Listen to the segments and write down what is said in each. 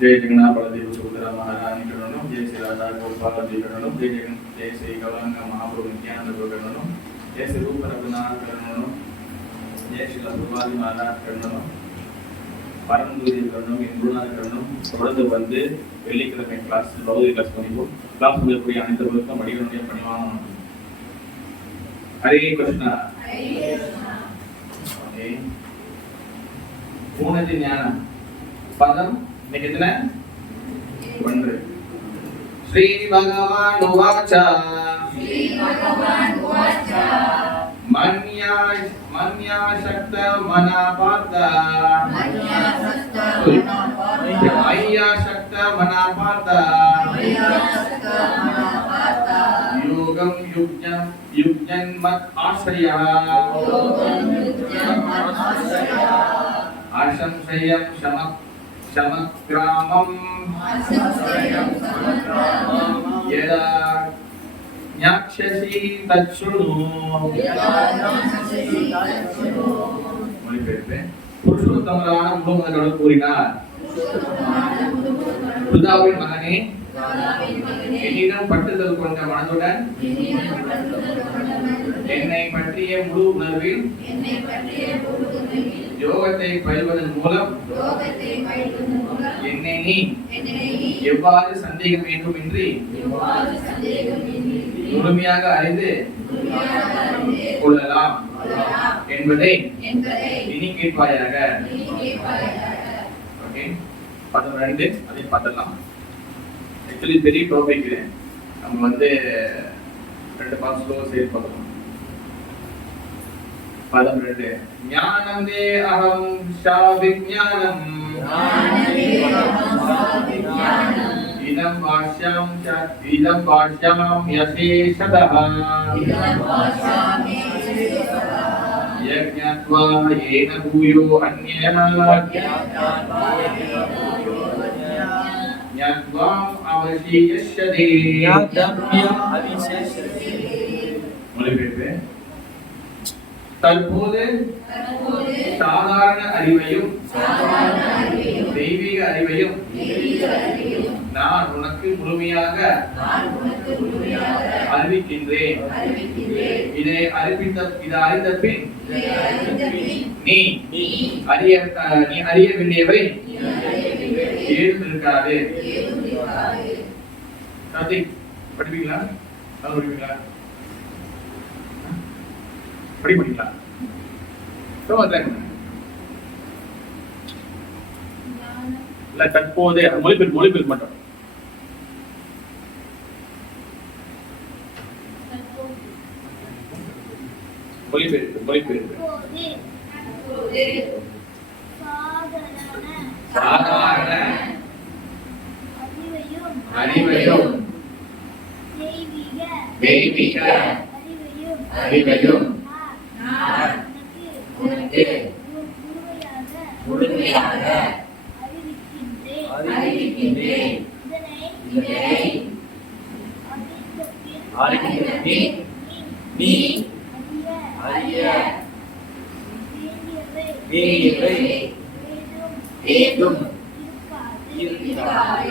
जय जगन्नाथ बलदेव सुभद्रा महारानी करणम जय श्री राधा गोपाल जी करणम जय श्री गौरांग महाप्रभु नित्यानंद करणम जय श्री रूप रघुनाथ करणम जय श्री लक्ष्मी महाराज करणम பரந்தூரி கரணம் குருநாத கரணம் தொடர்ந்து வந்து வெள்ளிக்கிழமை கிளாஸ் பௌதிக கிளாஸ் பண்ணிப்போம். கிளாஸ் பண்ணக்கூடிய அனைத்தவர்களுக்கும் அடிகளுடைய பணிவான ஹரே கிருஷ்ணா. பூனதி ஞானம் பதம் இன்னைக்கு எத்தனை? 1. ஸ்ரீ பகவான் உவாச்சா மன்யா சக்த மனாபார்த்த மய்யா சக்த மனாபார்த்த யோகம் யுக்ஞன் மத் ஆஸ்ரயா ஆசம்சயம் சமக்ராமம் யதா ஞாக்ஷசி தச்சுணு. புருஷோத்தமரான முழுமுதல்வர் கூறினார், புதாவின் மகனே, என்னிடம் பற்றுதல் கொண்ட மனதுடன் என்னை பற்றிய முழு உணர்வில் யோகத்தை பயில்வதன் மூலம் என்னை நீ எவ்வாறு சந்தேகம் வேண்டுமின்றி முழுமையாக அறிந்து கொள்ளலாம் என்பதை இனி கேட்பாயாக. பதம் 2 அதையும் பார்த்துடலாம். ஆக்சுவலி பெரிய டாபிக், நம்ம வந்து 2 பார்ட் ஸ்லோவா சேர்த்து பார்க்கலாம். பதம் 2 ஞானந்தே அகம் ஷாவிஞானம் இதம் பாஷ்யாம் யசேஷதஹ யஜ்ஞத்வா ஏன பூயோ அன்யः ஞத்வாம் அவசியஸ்யதே. மொழிபெயர்ப்பு தற்போது சாதாரண அறிவையும் தெய்வீக அறிவையும் நான் உனக்கு முழுமையாக அறிவிக்கின்றேன். இதை அறிந்த பின் நீ அறிய வேண்டியவை ஏதும் இருக்காது. படிப்பீங்களா? படிப்பீங்களா? படிப்பீங்களா? தற்போது மொழிபெயர்ப்பு மட்டும். மொழிபெயர்ப்பு சாதாரண அறிவையும் தெய்வீக அறிவையும் முழுமையாக அறிவிக்கின்றேன். நீ அறிய வேண்டியவை ஏதும் இருக்காது.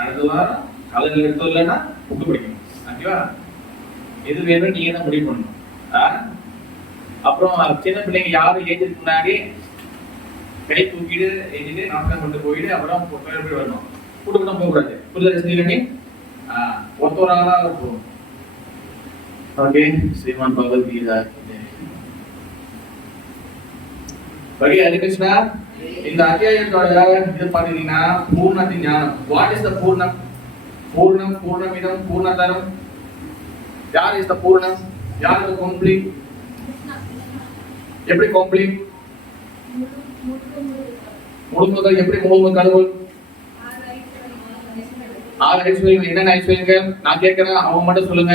அடுத்த வாரம் காலையில் எடுத்தோம்னா புக்கு படிக்கணும். ஓகேவா? எது வேணும் நீங்க தான் முடிவு பண்ணணும். அப்புறம் சின்ன பிள்ளைங்க யாரும் ஏஞ்சதுக்கு முன்னாடி கை தூக்கிட்டு ஏஞ்சிட்டு நாட்டம் கொண்டு போயிட்டு அப்புறம் போய் வரணும். கூட்டு தான் போகக்கூடாது. புரிதல் செய்யலனே ஒருத்தவராக இருக்கும். ஓகே, ஸ்ரீமான் பகவத்கீதா. படி ஹரிகிருஷ்ணா, இந்த அத்தியாயத்தோட இது பாத்தீங்கன்னா பூர்ணத்தின் ஞானம். வாட் இஸ் த பூர்ணம்? பூர்ணம், பூர்ணமிதம், பூர்ணதரம். யார் இஸ் த பூர்ணம்? யார் த கம்ப்ளீட்? எப்படி கம்ப்ளீட்? முழுமுதல் எப்படி முழு கடவுள்? 6 ஐஸ்வர்யம். என்னென்ன ஐஸ்வர்யங்கள்? நான் கேட்கிறேன், அவங்க மட்டும் சொல்லுங்க.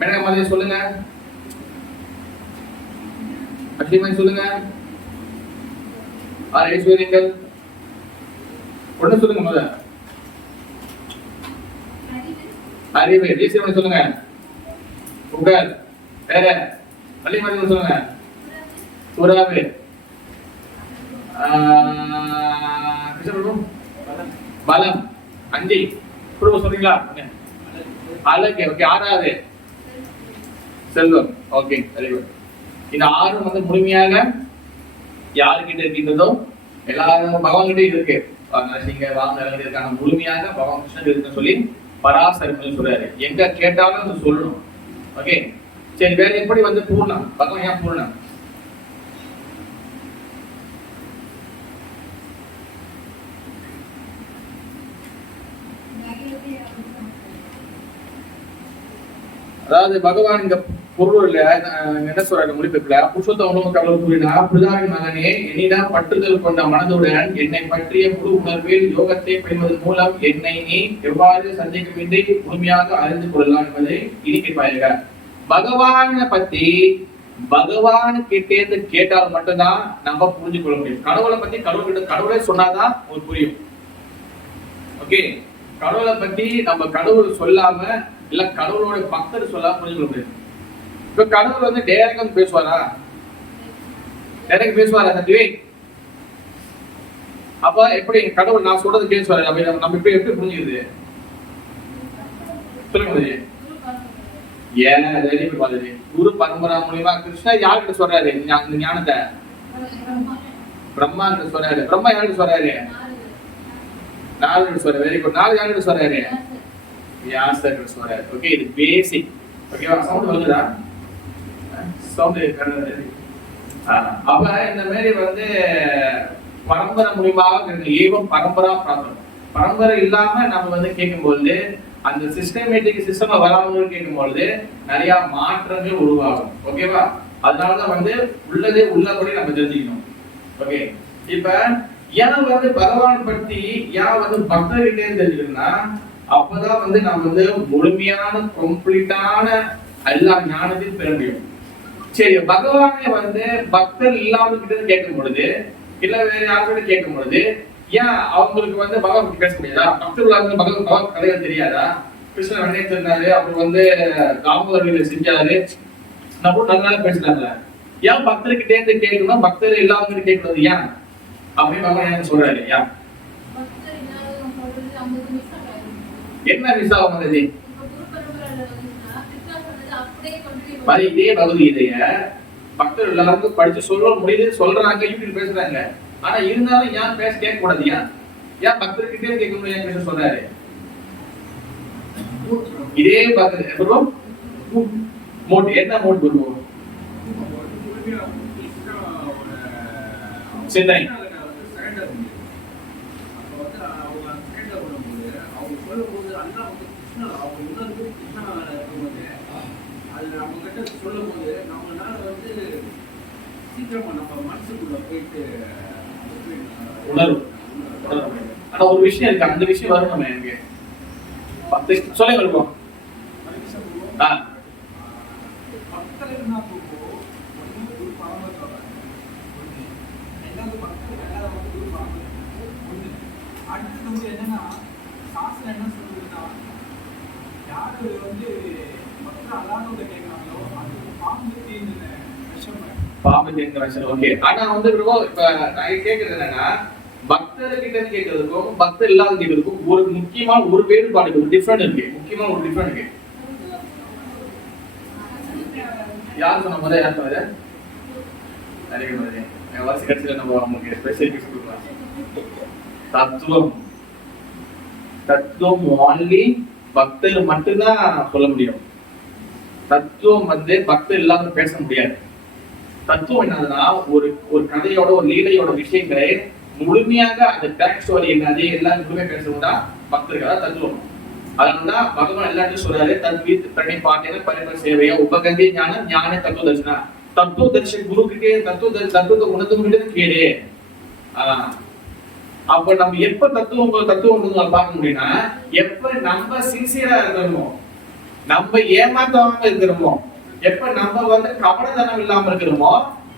மேடம் மாதிரி சொல்லுங்க. அக்ஷயமாய் சொல்லுங்க. 6 ஐஸ்வர்யங்கள் ஒண்ணு சொல்லுங்க. முதல்ல அறிவு. தேசியமணி சொல்லுங்க. புகழ். வேற வள்ளிமதி சொல்லுங்க. துறாவு. பலம் 5 சொல்றீங்களா? அழகு. ஓகே. 6வது செல்வம். Okay, very good. இந்த 6 வந்து முழுமையாக யாருக்கிட்ட இருக்கின்றதோ எல்லாரும் பகவான் கிட்ட இருக்கு. நீங்க வாங்க இருக்காங்க, முழுமையாக பகவான் கிருஷ்ணன் இருக்குன்னு சொல்லி பராசரங்கள் சொல்றாரு. எங்க கேட்டாலும் அது சொல்லணும். ஓகே, சரி. வேற எப்படி வந்து பூர்ணம்? பகவான் ஏன் பூர்ணம்? அதாவது பகவான் இங்க பொருள் என்ன சொல்றாரு முடிப்புல, புருஷோத்தமனும் கடவுள் கூறினா, புரிதாவின் மகனே, என்னிடம் பற்றுதல் கொண்ட மனதுடன் என்னை பற்றிய முழு உணர்வில் யோகத்தை பயில்வதன் மூலம் என்னை நீ எவ்வாறு சந்தேகமின்றி முழுமையாக அறிந்து கொள்ளலாம் என்பதை இனி கேட்பாயிருக்க. பகவானை பத்தி பகவான் கிட்டேந்து கேட்டால் மட்டும்தான் நம்ம புரிஞ்சு கொள்ள முடியும். கடவுளை பத்தி கடவுளே சொன்னாதான் உங்களுக்கு புரியும். ஓகே, கடவுளை பத்தி நம்ம கடவுள் சொல்லாம இல்ல கடவுளோட பக்தர் சொல்லாம புரிஞ்சு கொள்ள முடியும். இப்ப கடவுள் வந்து டைரக்டா பேசுவாரா? டைரக்ட் பேசுவாரா சத்வி? அப்ப எப்படி கடவுள் நான் சொல்றது பேசுவாரு? அப்ப நம்ம எப்படி புரிஞ்சுக்கிறது? சொல்லுங்க. ஏன் மாதிரி குரு பரம்பரா மூலியமா கிருஷ்ணா யார்கிட்ட சொல்றாரு இந்த ஞானத்தை? பிரம்மா கிட்ட சொல்றாரு. பிரம்மா யார்கிட்ட சொல்றாரு? நாரதர் சொல்றாரு. Very good. நாரதர் யார்கிட்ட சொல்றாரு? வியாசர் சொல்றாரு. ஓகே, இது பேசிக். ஓகேவா? சவுண்ட் வருதா? சவுண்ட். அப்ப இந்த மாதிரி வந்து பரம்பரை மூலியமாக ஏவம் பரம்பரா பிராப்தம். பரம்பரை இல்லாம நம்ம வந்து கேட்கும்போது அந்த சிஸ்டமேட்டிக் சிஸ்டம் வராமல் கேட்கும்போது நிறைய மாற்றங்கள் உருவாகும். ஓகேவா? அதனாலதான் வந்து உள்ளதே உள்ளபடி நம்ம தெரிஞ்சுக்கணும். ஓகே, இப்ப ஏன் வந்து பகவான் பத்தி ஏன் வந்து பக்தர்கிட்டே தெரிஞ்சுக்கணும்னா, அப்பதான் வந்து நம்ம வந்து முழுமையான கம்ப்ளீட்டான எல்லா ஞானத்தையும் பெற முடியும். சரி, பகவானே வந்து பக்தர் இல்லாம கேட்கும் பொழுது இல்ல வேற யாருக்கிட்ட கேட்கும் பொழுது ஏன் அவங்களுக்கு வந்து பகவான் பேச முடியாதா? பக்தர்கள் பகவான் கதைகள் தெரியாதா? கிருஷ்ணன் அண்ணே சொன்னாரு, அப்புறம் வந்து தாமோதரர்கள் செஞ்சாரு, நம்ம நல்லா பேசுறாங்க. ஏன் பக்தர்கிட்டே இருந்து கேட்கணும், பக்தர் இல்லாம கேட்கணும் ஏன் அப்படின்னு பகவான் என்ன சொல்றாரு? ஏன் என்ன மிஸ் ஆகும்? இதே பகவத்கீதைய பக்தர் எல்லாருக்கும் படிச்சு சொல்ல முடியுது, சொல்றாங்க, யூடியூப் பேசுறாங்க. ஆனா இருந்தாலும் ஏன் பேச கேட்க கூடாது? ஏன் பக்தர்கிட்டே கேட்கணும்? ஏன் பேச சொல்றாரு? இதே பக்தர் மோட் என்ன மோட் குரு சிந்தனை சொல்லும் போது நம்மளால வந்து சீக்கிரமா நம்ம மனசுக்குள்ள போயிட்டு உணர்வு. ஆனா ஒரு விஷயம் இருக்கு, அந்த விஷயம் வரணும் எனக்கு. 10 சொல்ல வருவோம். அடுத்தது என்னன்னா, சாஸ்திரம் என்ன சொல்றதுன்னா, யாரு வந்து கேட்கறதுக்கும் பக்தர் இல்லாத கேட்கறதுக்கும் ஒரு முக்கியமான ஒரு வேறுபாடு, ஒரு டிஃபரண்ட் இருக்கு. முக்கியமான ஒரு டிஃபரண்ட் இருக்கு. யார் சொன்ன மாதிரி யார் சொன்னது? நிறைய மாதிரி வருஷ கட்சியில நம்ம அவங்களுக்கு ஸ்பெஷல் கிஃப்ட் கொடுக்கலாம். தத்துவம் ஒன்லி பக்தர் மட்டும்தான் சொல்ல முடியும். தத்துவம் வந்து பக்தர் இல்லாம பேச முடியாது. தத்துவம் என்னதுன்னா, ஒரு கதையோட ஒரு லீலையோட விஷயங்களை முழுமையாக அந்த பேக் ஸ்டோரி என்னது எல்லாம் முழுமையாக பேசுறதுதான் பக்தர்கள் தத்துவம். அதனாலதான் பகவான் எல்லாத்தையும் சொல்றாரு, தத்வீத் பிரணி பாட்டின பரிமள சேவையா உபகந்தி ஞானம் ஞான தத்துவ தரிசனா. தத்துவ தரிசன குரு கிட்டே தத்துவத்தை உணர்ந்து முடியாது கேடு. அப்ப நம்ம எப்ப தத்துவம் பார்க்க முடியும்னா, எப்ப நம்ம சின்சியரா இருக்கிறோமோ, நம்ம ஏமாத்தாம இருக்கிறோமோ, எப்ப நம்ம வந்து கபடத்தனம் இல்லாம இருக்கிறோமோ,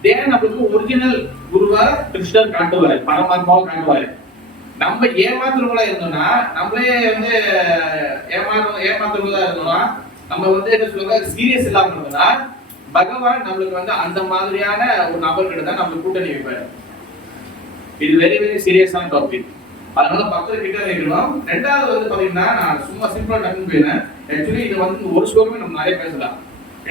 தேன் நம்மளுக்கு ஒரிஜினல் குருவா கிருஷ்ணர் காட்டுவாரு, பரமாத்மாவை காட்டுவாரு. நம்ம ஏமாத்துறவங்களா இருந்தோம்னா, நம்மளே வந்து ஏமாத்துறவங்களா இருந்தோம்னா, நம்ம வந்து என்ன சொல்லுவாங்க, சீரியஸ் இல்லாம இருந்தோம்னா, பகவான் நம்மளுக்கு வந்து அந்த மாதிரியான ஒரு நபர்கிட்ட தான் நம்மளுக்கு கூட்டணி வைப்பாரு. இது வெரி வெரி சீரியஸான டாபிக். அதனால பக்கத்துல கிட்ட வைக்கணும். ரெண்டாவது வந்து பாத்தீங்கன்னா நான் சும்மா சிம்பிளா டக்குன்னு போயிடுறேன். ஆக்சுவலி இது வந்து ஒரு ஸ்லோகமே நம்ம நிறைய பேசலாம்.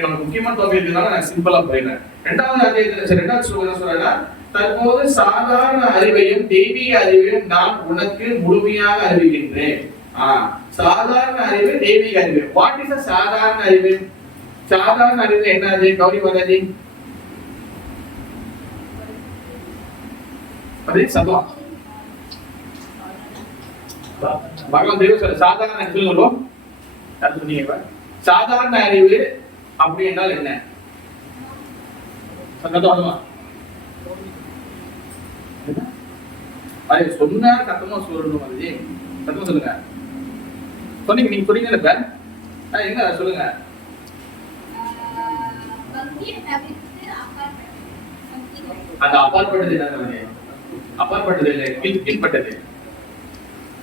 நமக்கு முக்கியமான டாபிக் இருக்கிறதுனால நான் சிம்பிளா போயிடுறேன். ரெண்டாவது ஸ்லோகம் என்ன சொல்றேன்னா, தற்போது சாதாரண அறிவையும் தெய்வீக அறிவையும் நான் உனக்கு முழுமையாக அறிவிக்கின்றேன். சாதாரண அறிவு தெய்வீக அறிவு. வாட் இஸ் சாதாரண அறிவு? சாதாரண அறிவு என்னது? கௌரி மாதாஜி அது சத்தம் பகவான் தேவ சொல்ல சாதாரண அறிவு சொல்லுவோம். சாதாரண அறிவு அப்படி என்றால் என்ன? சத்தமா அது சொன்னா சத்தமா சொல்லணும். அது சத்தமா சொல்லுங்க. சொன்னீங்க, நீங்க சொன்னீங்க இப்ப எங்க சொல்லுங்க. அந்த அப்பாற்பட்டது என்ன? அப்பாற்பட்டது இல்லை, கீழ்பட்டது.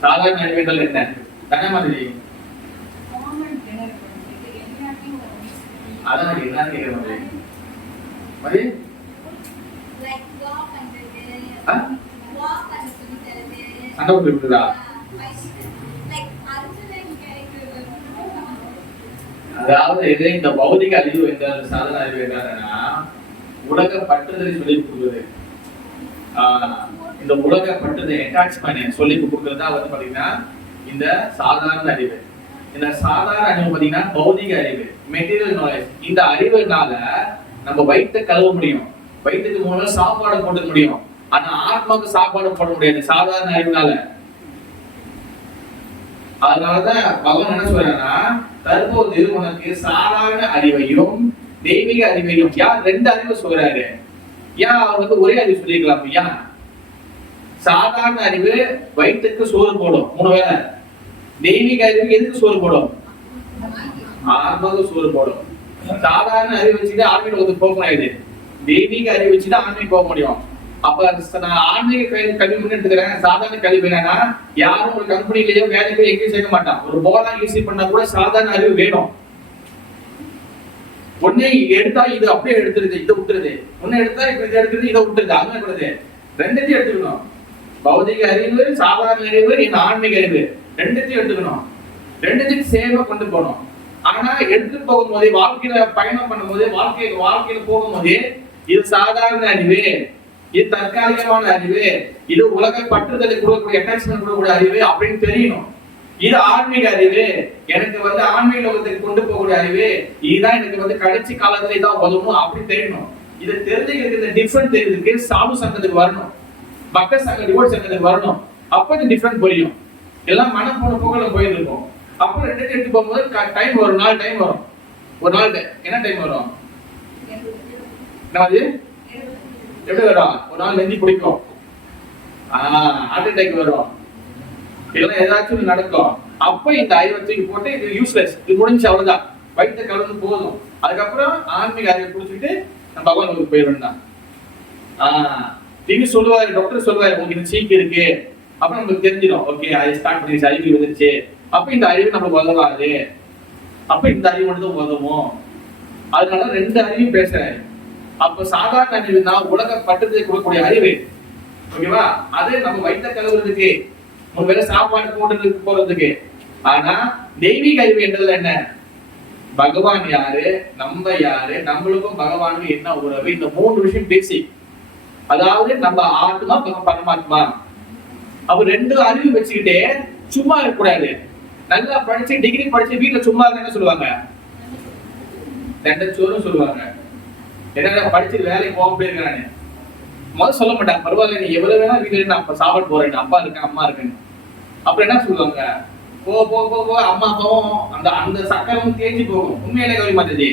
சாதாரண அறிவு என்றால் என்ன? தானே மாதிரி அதான் என்ன கேட்கிற மாதிரி மாதிரி சண்டை போட்டு விட்டுதா? அதாவது இந்த பௌதிக அறிவு என்றால் சாதாரண அறிவு என்னன்னா உலக பற்றுதலை சொல்லி கொடுக்குறது. இந்த உலக பற்றுதலை அட்டாச்மெண்ட் சொல்லி கொடுக்கறதா வந்து பாத்தீங்கன்னா இந்த சாதாரண அறிவு. இந்த சாதாரண அறிவு பாத்தீங்கன்னா பௌதிக அறிவு, மெட்டீரியல் நாலேஜ். இந்த அறிவுனால நம்ம வயிற்றை கழுவ முடியும், வயிற்றுக்கு மூலம் சாப்பாடு போட முடியும். ஆனா ஆத்மாவுக்கு சாப்பாடு போட முடியாது சாதாரண அறிவுனால. அதனாலதான் பகவான் என்ன சொல்றாருன்னா, தற்போது உனக்கு சாதாரண அறிவையும் தெய்வீக அறிவையும். யார் ரெண்டு அறிவு சொல்றாரு? ஏன் அவர் வந்து ஒரே அறிவு சொல்லிக்கலாம்? ஏன் சாதாரண அறிவு வயிற்றுக்கு சோறு போடும் 3 வேளை. தெய்வீக அறிவு எதுக்கு சோறு போடும்? ஆத்மாவுக்கு சோறு போடும். சாதாரண அறிவு வச்சுட்டு ஆன்மீக வந்து போக முடியாது, தெய்வீக அறிவு வச்சுட்டு ஆன்மீக போக முடியும். அப்ப நான் ஆன்மீக கல்வி முன்னெடுத்துக்கிறேன். சாதாரண கல்வி என்னன்னா யாரும் ஒரு கம்பெனிலயோ வேலைக்கோ எங்கேயும் சேர்க்க மாட்டான். ஒரு போலா ஈஸி பண்ணா கூட சாதாரண அறிவு வேணும். ஒன்னே எடுத்தா இது அப்படியே எடுத்துருது, இதை விட்டுருது. ஒன்னு எடுத்தா இப்ப இதை எடுத்துருது, இதை விட்டுருது. அது கூடாது, ரெண்டுத்தையும் எடுத்துக்கணும். பௌதிக அறிவு, சாதாரண அறிவு, இந்த ஆன்மீக அறிவு ரெண்டுத்தையும் எடுத்துக்கணும். ரெண்டுத்தையும் சேவை கொண்டு போகணும். ஆனா எடுத்து போகும்போது வாழ்க்கையில பயணம் பண்ணும்போது வாழ்க்கையில போகும்போது இது சாதாரண அறிவு, இது தற்காலிகமான அறிவு, இது உலக பற்றுதலை கொடுக்கக்கூடிய அட்டாச்மெண்ட் கொடுக்கக்கூடிய அறிவு அப்படின்னு தெரியணும். இது ஆன்மீக அறிவு, எனக்கு வந்து ஆன்மீக லோகத்துக்கு கொண்டு போகக்கூடிய அறிவு, இதுதான் எனக்கு வந்து கடைசி காலத்துல இதான் உதவும் அப்படின்னு தெரியணும். இதை தெரிஞ்சுக்கிறதுக்கு இந்த டிஃபரெண்ட் தெரியுதுக்கு சாது சங்கத்துக்கு வரணும், பக்த சங்க டிவோட் சங்கத்துக்கு வரணும். அப்ப இந்த டிஃபரெண்ட் புரியும். எல்லாம் மனம் போன போகல போயிட்டு இருக்கும். அப்ப ரெண்டு எடுத்து போகும்போது டைம் வரும், நாள் டைம் வரும். ஒரு நாள் என்ன டைம் வரும்? என்னது எப்படி வரும்? ஒரு நாள் நெஞ்சு பிடிக்கும், ஹார்ட் அட்டாக் வரும், இதெல்லாம் ஏதாச்சும் நடக்கும். அப்ப இந்த ஐவத்துக்கு போட்டு இது யூஸ்லெஸ், இது முடிஞ்சு அவ்வளவுதான், வயிற்று கலந்து போதும். அதுக்கப்புறம் ஆன்மீக அறிவை குடிச்சுட்டு நம்ம பகவானுக்கு போயிடும் தான். நீங்க சொல்லுவாரு, டாக்டர் சொல்லுவாரு உங்களுக்கு இந்த சீக்கு இருக்கு, அப்ப நமக்கு தெரிஞ்சிடும். ஓகே அது ஸ்டார்ட் பண்ணிடுச்சு, அறிவு வந்துருச்சு. அப்ப இந்த அறிவு நம்மளுக்கு உதவாது, அப்ப இந்த அறிவு மட்டும் உதவும். அதனால ரெண்டு அறிவும் பேசுறாரு. அப்ப சாதாரண அறிவுனா உலக பட்டத்தை கொடுக்கக்கூடிய அறிவு, ஓகேவா? அது நம்ம வயிற்ற கழுவுறதுக்கு, ஒரு வேளை சாப்பாடு போடுறதுக்கு போறதுக்கு. ஆனா தெய்வீக அறிவு என்றது என்ன? பகவான் யாரு, நம்ம யாரு, நம்மளுக்கும் பகவானுக்கும் என்ன உறவு, இந்த 3 விஷயம் பேசி. அதாவது நம்ம ஆத்மா பரமாத்மா. அப்ப 2 அறிவு வச்சுக்கிட்டே சும்மா இருக்கக்கூடாது. நல்லா படிச்சு டிகிரி படிச்சு வீட்டுல சும்மா என்ன சொல்லுவாங்க? தண்டச்சோறும் சொல்லுவாங்க. என்ன படிச்சுட்டு வேலைக்கு போக போயிருக்கானு முதல்ல சொல்ல மாட்டாங்க. பரவாயில்ல நீ எவ்வளவு வேணா வீட்டுல இருந்து அப்ப சாப்பாடு போறேன், அப்பா இருக்கேன் அம்மா இருக்கேன்னு. அப்புறம் என்ன சொல்லுவாங்க? போக போக போக அம்மா அப்பாவும் அந்த சக்கரம் தேஞ்சு போகும். உண்மையிலே கவரி மாட்டேது.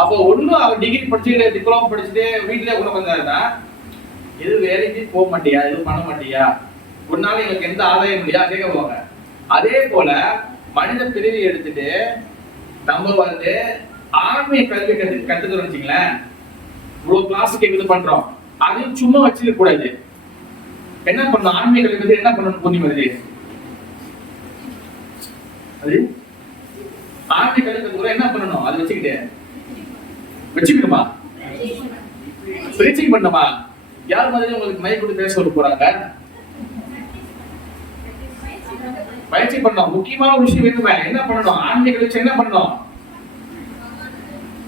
அப்போ ஒண்ணும் அவன் டிகிரி படிச்சுட்டு டிப்ளமோ படிச்சுட்டு வீட்டுல உள்ள வந்தாருன்னா எது வேலைக்கு போக மாட்டியா, எதுவும் பண்ண மாட்டியா, ஒன்னால எங்களுக்கு எந்த ஆதாயம் இல்லையா கேட்க போவாங்க. அதே போல மனித பிரிவை எடுத்துட்டு நம்ம வந்து ஆன்மீக கல்வி கத்துக்கிறோம் வச்சுங்களேன். இவ்வளவு கிளாஸுக்கு இது பண்றோம், அதையும் சும்மா வச்சுக்க கூடாது. என்ன பண்ணணும்? ஆன்மீக கல்வி பத்தி என்ன பண்ணணும் புரிஞ்சு வருது? அது ஆன்மீக கல்வி கத்துக்கிறோம், என்ன பண்ணணும்? அதை வச்சுக்கணுமா? பிரீச்சிங் பண்ணணுமா? யார் மாதிரி உங்களுக்கு மைக் கொடுத்து பேச சொல்ல போறாங்க? பயிற்சி பண்ணணும். முக்கியமான விஷயம் வேணுமே, என்ன பண்ணணும்? ஆன்மீக வச்சு என்ன பண்ணணும்?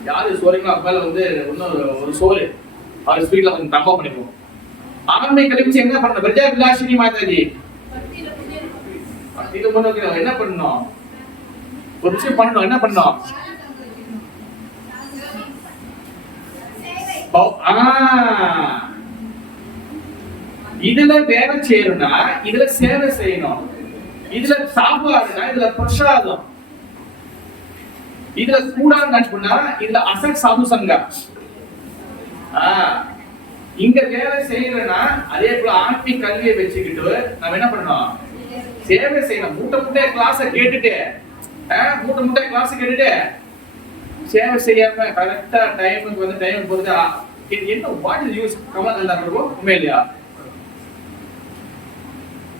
யாரு சோறீங்களோ அப்பால வந்து இன்னொரு ஒரு சோறு அவர் ஸ்வீட்ல கொஞ்சம் தப்பா பண்ணிக்குவோம். ஆன்மீக கல்வி என்ன பண்ணணும்? பிரஜா விலாசினி மாதாஜி பக்தியில முன்னோக்கி என்ன பண்ணணும்? ஒரு விஷயம் பண்ணணும். என்ன பண்ணணும்? இதுல வேலை செய்யணும்னா இதுல சேவை செய்யணும். இதுல சாப்பாடுனா இதுல பிரசாதம். இதுல கூடாது நினைச்சுனா இதுல அசட் சாது சங்கா. இங்க வேலை செய்யறனா அதே போல ஆன்மீக கல்வியை வச்சுக்கிட்டு நம்ம என்ன பண்ணணும்? சேவை செய்யணும். மூட்டை மூட்டை கிளாஸ கேட்டுட்டு சேவை செய்யாம கரெக்டா டைமுக்கு வந்து டைம் போறது என்ன வாட் இஸ் யூஸ் கமல் தான் இருக்கும் உண்மையிலையா?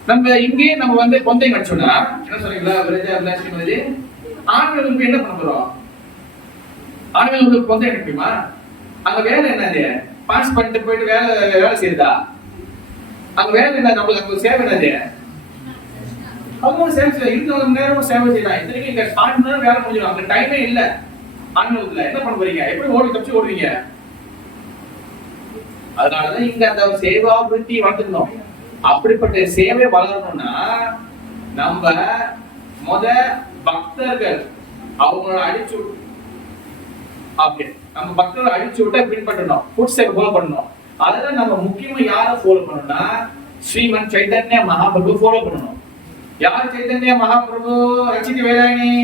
நம்ம இங்கே நம்ம வந்து கொந்தை கட்சோம்னா என்ன சொல்றீங்களா? விரஜா விலாசி மாதிரி ஆண்களுக்கு என்ன பண்ண போறோம்? ஆண்களுக்கு கொந்தை கட்டுமா? அங்க வேலை என்னது? பாஸ் பண்ணிட்டு போயிட்டு வேலை செய்யுதா? அங்க வேலை என்ன? நம்மளுக்கு சேவை என்னது? அவங்க சேவை செய்ய 24 மணி நேரமும் சேவை செய்யலாம். இத்தனைக்கும் இங்க 6 மணி நேரம் வேலை முடிஞ்சிடும். அங்க டைமே இல்ல. ஆண்களுக்குல என்ன பண்ண போறீங்க? எப்படி தப்பிச்சு ஓடுவீங்க? அதனாலதான் இங்க அந்த சேவா விருத்தி வளர்த்துக்கணும். அப்படிப்பட்ட சேவை வளரணும்னா நம்ம பக்தர்கள் அவங்களோட அடிச்சு நம்ம பக்தர்கள் அடிச்சு விட்டா பின்பற்றணும். ஃபுட் ஸ்டெப் ஃபாலோ பண்ணணும். அதெல்லாம் நம்ம முக்கியமா யாரை ஃபாலோ பண்ணணும்னா ஸ்ரீமன் சைதன்ய மகாபிரபு ஃபாலோ பண்ணணும். யார் சைதன்ய மகாபிரபு? ரச்சித வேதாயணி.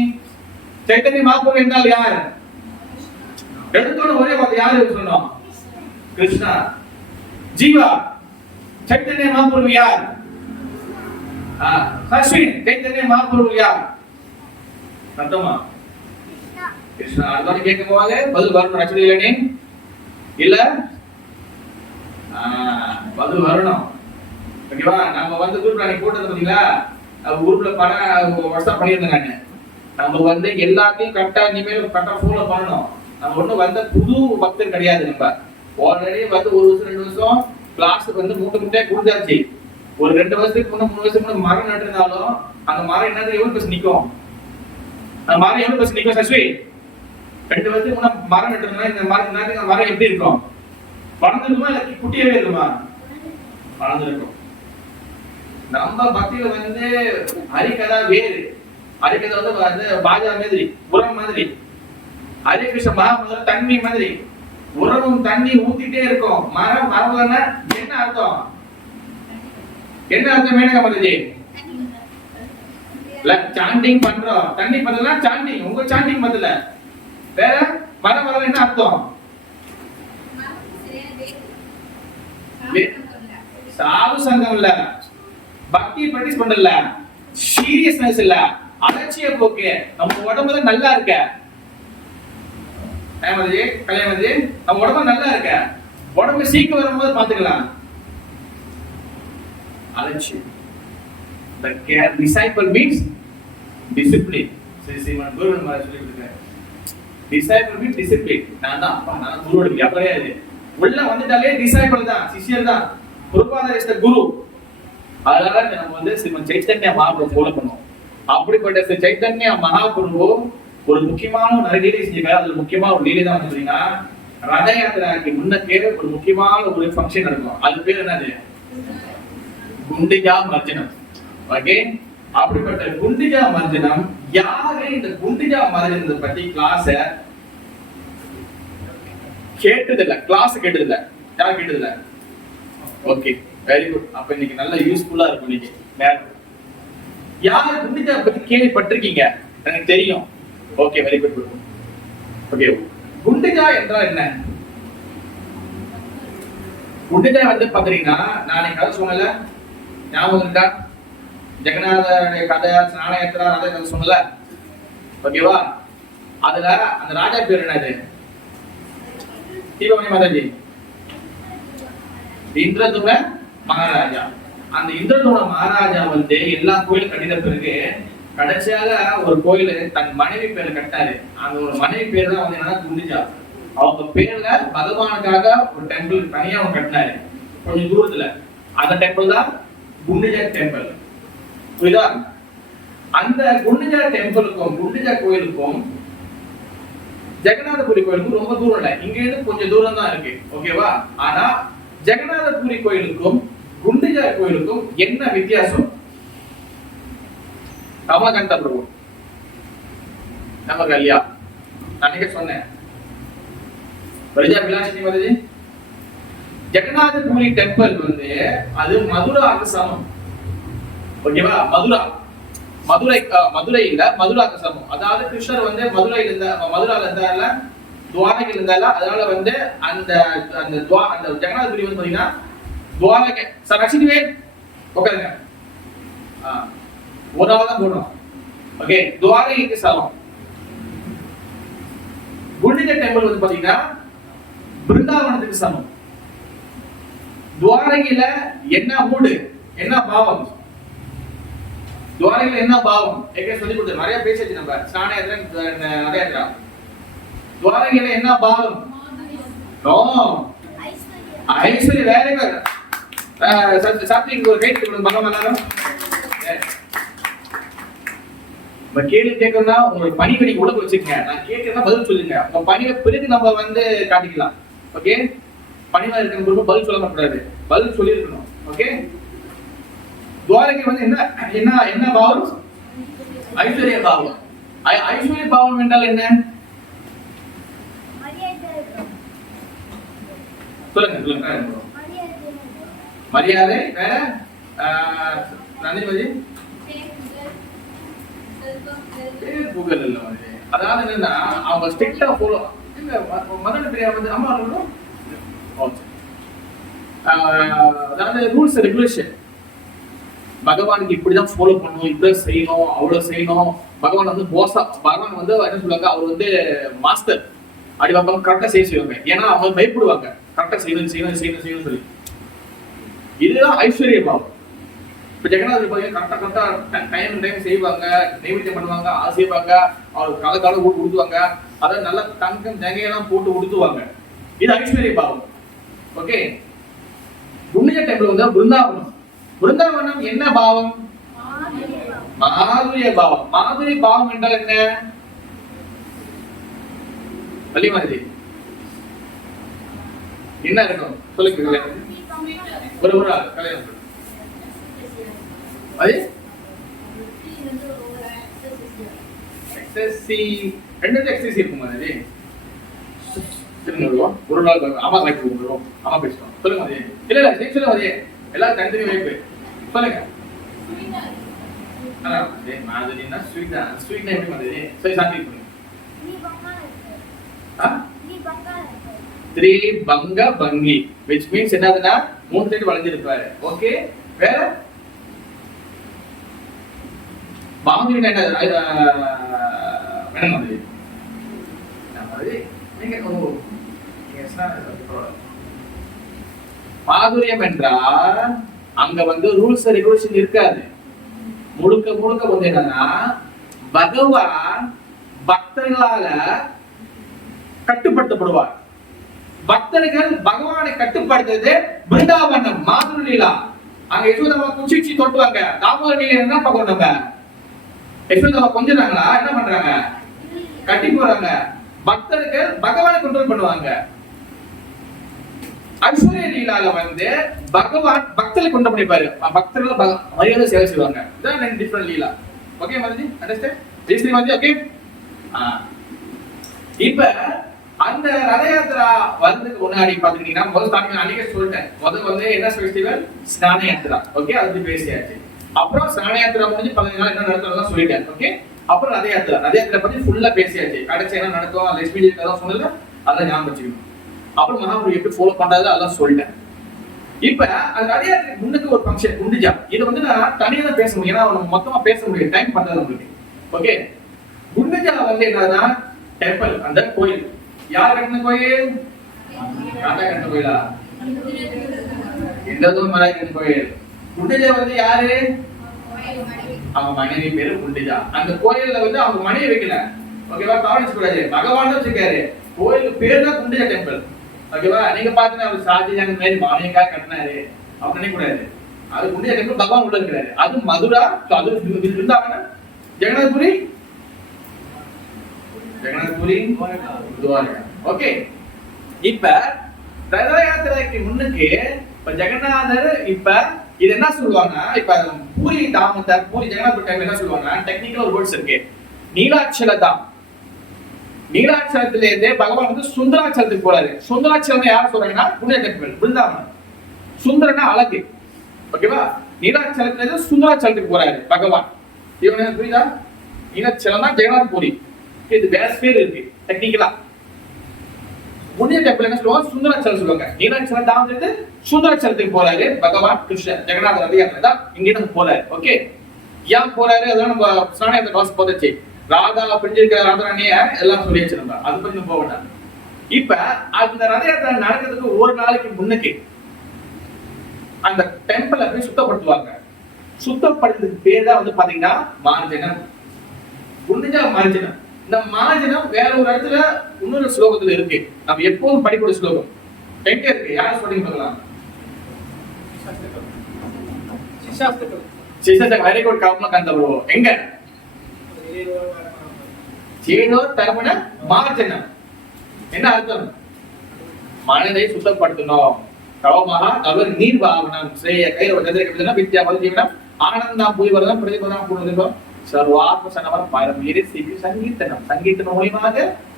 சைதன்ய மகாபிரபு என்றால் யார்? எடுத்தோட ஒரே வார்த்தை யாரு சொன்னோம்? கிருஷ்ணா. ஜீவா. சைதன்ய மகாபிரபு யார்? அஸ்வின். சைதன்ய மகாபிரபு யார்? சத்தமா கிருஷ்ணா. அதுதான் கேட்கும் போது பதில் வரணும். ரச்சித வேதாயணி இல்ல பதில் வரணும். ஓகேவா? நம்ம வந்து குரூப்ல அன்னைக்கு போட்டது பாத்தீங்களா? குரூப்ல வாட்ஸ்அப் பண்ணியிருந்தேன் நானு. நம்ம வந்து எல்லாத்தையும் கரெக்டா இனிமேல் கரெக்டா ஃபாலோ பண்ணணும். நம்ம ஒன்றும் வந்த புது பக்தர் கிடையாது. நம்ம ஆல்ரெடி வந்து 1 வருஷம் 2 வருஷம் கிளாஸுக்கு வந்து மூட்டையா கொடுத்தாச்சு. ஒரு 2 வருஷத்துக்கு முன்ன 3 வருஷத்துக்கு முன்ன மரம் நட்டுருந்தாலும் அந்த மரம் என்னது எவ்வளவு பெருசு நிற்கும்? அந்த மரம் எவ்வளவு பெருசு நிற்கும் சஸ்வி? 2 வருஷத்துக்கு முன்ன மரம் நட்டுருந்தா இந்த மரம் எப்படி இருக்கும்? வளர்ந்துருக்குமா இல்ல குட்டியாவே இருக்குமா? வளர்ந்துருக்கும். நம்ம பக்தியில வந்து ஹரிகதா வேறு. ஹரிகதா வந்து பாஜா மாதிரி, உரம் மாதிரி. ஹரே கிருஷ்ண மகாமந்திரம் தண்ணி மாதிரி. உரமும் தண்ணி ஊத்திட்டே இருக்கும். மரம் வரலன்னா என்ன அர்த்தம்? என்ன அர்த்தம் மேனகா மந்திரி? சாண்டிங் பண்றோம். தண்ணி பத்தல சாண்டிங். உங்க சாண்டிங் பத்தல. வேற மரம் வரல என்ன அர்த்தம்? சாது சங்கம் இல்ல, பக்தி பிராக்டிஸ் பண்ணல, சீரியஸ்னஸ் இல்ல, அலட்சிய போக்கு. நம்ம உடம்புல நல்லா இருக்க நம்ம உடம்பு நல்லா இருக்க. உடம்பு சீக்கிரம் வரும்போது பாத்துக்கலாம். அலட்சியம். The care disciple means discipline. Sriman குரு நம்ம சொல்லி கொடுத்தாரு. Disciple means discipline. நான் குருவோட அப்படியே உள்ள வந்துட்டாலே டிசைபிள் தான், சிஷ்யர் தான். குருபாதர் இஸ் தி குரு. அதனால நம்ம வந்து ஸ்ரீமன் சைத்தன்ய மகாபிரபு ஃபாலோ பண்ணுவோம். அப்படிப்பட்ட சைத்தன்ய மகாபிரபு ஒரு முக்கியமான ஒரு லீலை செஞ்சிருக்காரு. அதுல முக்கியமான ஒரு லீலை தான் வந்து ரத யாத்திரைக்கு முன்னக்கே ஒரு முக்கியமான ஒரு ஃபங்க்ஷன் நடக்கும். அது பேர் என்னது? குண்டிஜா மர்ஜனம். ஓகே, அப்படிப்பட்ட குண்டிஜா மர்ஜனம் யாரு? இந்த குண்டிஜா மர்ஜனத்தை பத்தி கிளாஸ கேட்டதில்ல, கிளாஸ் கேட்டதில்ல. யாரும் கேட்டதில்ல? Okay, very good. அப்ப இன்னைக்கு நல்ல யூஸ்ஃபுல்லா இருக்கும். இன்னைக்கு யாரு குண்டிஜா பத்தி கேள்விப்பட்டிருக்கீங்க? எனக்கு தெரியும். Okay, very good. ஓகே, குண்டிஜா என்றால் என்ன? குண்டிஜா வந்து பாத்தீங்கன்னா நான் கதை சொன்னல, ஞாபகம் இருக்கா? ஜெகநாதனுடைய கதை, ஸ்நான யாத்திரா, ரத கதை சொன்னல. ஓகேவா? அதுல அந்த ராஜா பேர் என்னது? தீபமணி மாதாஜி. இந்திரதும மகாராஜா. அந்த இந்திரதும மகாராஜா வந்து எல்லா கோயிலும் கட்டின பிறகு கடைசியாக ஒரு கோயில் தன் மனைவி பேர்ல கட்டாரு. அந்த ஒரு மனைவி பேர் தான் வந்து என்னன்னா குண்டிஜா. அவங்க பேர்ல பகவானுக்காக ஒரு டெம்பிள் தனியா அவங்க கட்டினாரு. கொஞ்சம் தூரத்துல. அந்த டெம்பிள் தான் குண்டிஜா டெம்பிள். புரியுதா? அந்த குண்டிஜா டெம்பிளுக்கும் குண்டிஜா கோயிலுக்கும் ஜெகநாதபுரி கோயிலுக்கும் ரொம்ப தூரம் இல்லை. இங்க இருந்து கொஞ்சம் தூரம் தான் இருக்கு. ஓகேவா? ஆனா ஜெகநாதபுரி கோயிலுக்கும் குண்டிஜா கோயிலுக்கும் என்ன வித்தியாசம்? கமலகாந்த பிரபு நமக்கு இல்லையா? நான் சொன்னேன் பிரஜா விலாசினி வருது. ஜெகநாதபுரி டெம்பிள் வந்து அது மதுராக்கு சமம். ஓகேவா? மதுரை இல்ல, மதுராக்கு சமம். அதாவது கிருஷ்ணர் வந்து மதுரையில இருந்தார்ல, துவாரகையில் இருந்தால, அதனால வந்து அந்த ஜெகநாதபுரி வந்து பாத்தீங்கன்னா துவாரகை. சார் ரஷினிவே உட்காருங்க. ஒரு நாள் தான் போடணும். ஓகே, துவாரகைக்கு சமம். குண்டிஜா டெம்பிள் வந்து பாத்தீங்கன்னா பிருந்தாவனத்துக்கு சமம். துவாரகையில என்ன மூடு, என்ன பாவம்? துவாரகையில என்ன பாவம்? ஏற்கனவே சொல்லி கொடுத்து நிறைய பேசிச்சு நம்ம ஸ்நானயாத்திரை. துவாரகையில என்ன பாவம்? ஐஸ்வர்யா. வேற சாத்விக் ஒரு கைட் கொடுங்க பகவான் எல்லாரும். நம்ம கேள்வி கேட்கணும்னா உங்களுக்கு பணிவை நீங்க உடம்பு வச்சுக்கங்க. நான் கேட்கறதா பதில் சொல்லுங்க. உங்க பணிவை பிறகு நம்ம வந்து காட்டிக்கலாம். ஓகே? பணிவா இருக்கிற குரூப் பதில் சொல்ல கூடாது, பதில் சொல்லி இருக்கணும். ஓகே? துவாரகை வந்து என்ன என்ன என்ன பாவம்? ஐஸ்வர்ய பாவம். ஐஸ்வர்ய பாவம் என்றால் என்ன? சொல்லுங்க. மரியாதை. வேற நந்திமதி கூகுள் இல்ல. அதாவது என்னன்னா அவங்க ஸ்ட்ரிக்டா ஃபாலோ இல்ல. மதன பிரியா வந்து அம்மா அதாவது ரூல்ஸ் ரெகுலேஷன். பகவானுக்கு இப்படிதான் ஃபாலோ பண்ணணும், இப்படிதான் செய்யணும், அவ்வளவு செய்யணும். பகவான் வந்து பகவான் வந்து என்ன சொல்லுவாங்க, அவர் வந்து மாஸ்டர். அப்படி பார்ப்பாங்க, கரெக்டா செய்வாங்க. ஏன்னா அவங்க பயப்படுவாங்க, கரெக்டா செய்யணும் சொல்லி. இதுதான் ஐஸ்வர்ய பாவம். இப்ப ஜெகநாதர் பாத்தீங்கன்னா கரெக்டா டைம் செய்வாங்க, நைவேத்தியம் பண்ணுவாங்க, ஆசைப்பாங்க, அவர் கால உடுத்துவாங்க. அதாவது நல்ல தங்கம் ஜகையெல்லாம் போட்டு உடுத்துவாங்க. இது ஐஸ்வர்ய பாவம். ஓகே? குண்டிஜா டெம்பிள் வந்து பிருந்தாவனம் என்ன பாவம்? மாதுரிய பாவம். மாதுரிய பாவம் என்றால் என்ன? வள்ளி மாதிரி என்ன இருக்கும் சொல்லுங்க. ஒரு கல்யாணம் அது எக்ஸசி ரெண்டு எக்ஸசி இருக்கும். அது ஒரு நாள் அம்மா வாய்ப்பு வரும். அம்மா பேசுவோம். சொல்லுங்க. அதே இல்ல சொல்லுங்க. அதே எல்லாரும் தனித்தனி வாய்ப்பு சொல்லுங்க. மாதிரினா ஸ்வீட் எப்படி மாதிரி சரி சாந்தி பண்ணுங்க. த்ரீ பங்க பங்கி which means என்னதுன்னா மூணு சைடு வளைஞ்சிருப்பாரு. ஓகே? வேற பாங்குனா என்ன? வேணும் மாதிரி மாதுரியம் என்றால் அங்க வந்து ரூல்ஸ் ரெகுலேஷன் இருக்காது. முழுக்க வந்து என்னன்னா பகவான் பக்தர்களால கட்டுப்படுத்தப்படுவார். பக்தர்கள் பகவானை கட்டுப்படுத்துறது பிருந்தாவனம் மாதுரி லீலா. அங்க யசோதாவை குச்சி தொட்டுவாங்க. தாமோதர லீலை என்ன பார்க்கணும்? நம்ம யசோதாவை கொஞ்சறாங்களா? என்ன பண்றாங்க? கட்டி போறாங்க. பக்தர்கள் பகவானை கண்ட்ரோல் பண்ணுவாங்க. ஐஸ்வர்ய லீலால வந்து பகவான் பக்தர்களை கொண்டு பண்ணிப்பாரு. பக்தர்கள் மரியாதை சேவை செய்வாங்க. இதான் ரெண்டு டிஃபரண்ட் லீலா. ஓகே மாதிரி அண்டர்ஸ்டாண்ட்? ஜெயஸ்ரீ மாதிரி ஓகே? இப்ப அந்த ரத யாத்திரா வந்ததுக்கு முன்னாடி பாத்துக்கிட்டீங்கன்னா முதல் ஸ்டார்டிங் அன்னைக்கே சொல்லிட்டேன். முதல் வந்து என்ன ஃபெஸ்டிவல்? ஸ்நான யாத்திரா. ஓகே? அது பேசியாச்சு. அப்புறம் ஸ்நான யாத்திரா முடிஞ்சு 15 நாள் என்ன நடக்கும்னு சொல்லிட்டேன். ஓகே? அப்புறம் ரத யாத்திரா பத்தி ஃபுல்லா பேசியாச்சு. கடைசி என்ன நடக்கும், லட்சுமி தேவி கதை சொன்னது அதான் ஞாபகம் வச்சுக்கணும். அப்புறம் மகாபுரி எப்படி ஃபாலோ பண்றது அதெல்லாம் சொல்லிட்டேன். இப்ப அந்த ரத யாத்திரைக்கு முன்னுக்கு ஒரு ஃபங்க்ஷன் குண்டிஜா. இது வந்து நான் தனியா தான் பேச முடியும். ஏன்னா மொத்தமா பேச முடியும், டைம் பண்றது உங்களுக்கு. ஓகே? குண்டிஜா வந்து என்னன்னா டெம்பிள், அந்த கோயில். யார் கட்டின கோயில்? ராதா கட்டின கோயிலா? எந்த மராய் கட்டின கோயில்? குண்டிஜா வந்து யாரு? அவங்க மனைவி பேரு குண்டிஜா. அந்த கோயில்ல வந்து அவங்க மனைவி வைக்கல. ஓகேவா? கவனிச்சு கூடாது. பகவான் வச்சிருக்காரு. கோயிலுக்கு பேர் தான் குண்டிஜா டெம்பிள். ஓகேவா? நீங்க பாத்தீங்கன்னா அவர் ஷாஜகான் மாதிரி மாமியக்கா கட்டினாரு அவர் நினைக்க கூடாது. அது குண்டிஜா டெம்பிள் பகவான் உள்ள இருக்கிறாரு. அது மதுரா, அது இருந்தாங்கன்னா ஜெகநாதபுரி துவாரகா. ஓகே, இப்ப ரத யாத்திரைக்கு முன்னுக்கு இப்ப ஜெகநாதர் இப்ப இது என்ன சொல்லுவாங்க, இப்ப பூரி தாமத்தை பூரி ஜெகநாதபுரி டைம்ல என்ன சொல்லுவாங்க, டெக்னிக்கல் ஒரு வேர்ட்ஸ் இருக்கு. நீலாச்சலதாம், நீலாச்சலத்துல இருந்தே பகவான் வந்து சுந்தராச்சலத்துக்கு போறாரு. சுந்தராச்சலம் யார் சொல்றாங்கன்னா புனித டெம்பிள் பிருந்தாவனம். சுந்தரனா அழகு, ஓகேவா? நீலாச்சலத்துல இருந்து சுந்தராச்சலத்துக்கு போறாரு பகவான். இவன் புரியுதா? நீலாச்சலம் தான் ஜெகநாதபுரி. இது வேற பேர் இருக்கு டெக்னிக்கலா. புனித டெம்பிள் என்ன சொல்லுவாங்க, சுந்தராச்சலம் சொல்லுவாங்க. நீலாச்சலம் தான் வந்து சுந்தராச்சலத்துக்கு போறாரு பகவான் கிருஷ்ணன். ஜெகநாதர் ரத யாத்திரை தான் இங்க இருந்து போறாரு. ஓகே, ஏன் போறாரு அதெல்லாம் நம்ம ஸ்நானத்தை வாசி போதச்சு. ராதா பிரிஞ்சிருக்கிற ராதாராணிய எல்லாம் சொல்லி வச்சிருந்தா, அது பத்தி போக வேண்டாம். இப்ப அந்த ரத யாத்திரை நடக்கிறதுக்கு ஒரு நாளைக்கு முன்னுக்கு அந்த டெம்பிளை போய் சுத்தப்படுத்துவாங்க. சுத்தப்படுத்துறதுக்கு பேர் தான் வந்து பாத்தீங்கன்னா மார்ஜனம், புனித மார்ஜனம். இந்த மார்ஜனம் வேற ஒரு இடத்துல இன்னொரு ஸ்லோகத்துல இருக்கு. நம்ம எப்போதும் படிக்கூடிய ஸ்லோகம் எங்க இருக்கு, யாரும் சொல்றீங்க பார்க்கலாம். சிஷாஸ்திரம் வெரி குட் கவர்ம கந்தபுரோ எங்க சேனோ தர்மன மார்ஜனம். என்ன அர்த்தம்? மனதை சுத்தப்படுத்தணும். கவமஹா அவர் நீர்வாவனம் ஸ்ரேய கைரவ கதிர கவிதன வித்யா பலஜீவனம் ஆனந்தம் புரிவரம் பிரதிபலம் புரிவரம் சர்வாத்ம சனவரம் பரமீரி சிவி சங்கீதனம். சங்கீத மூலமாக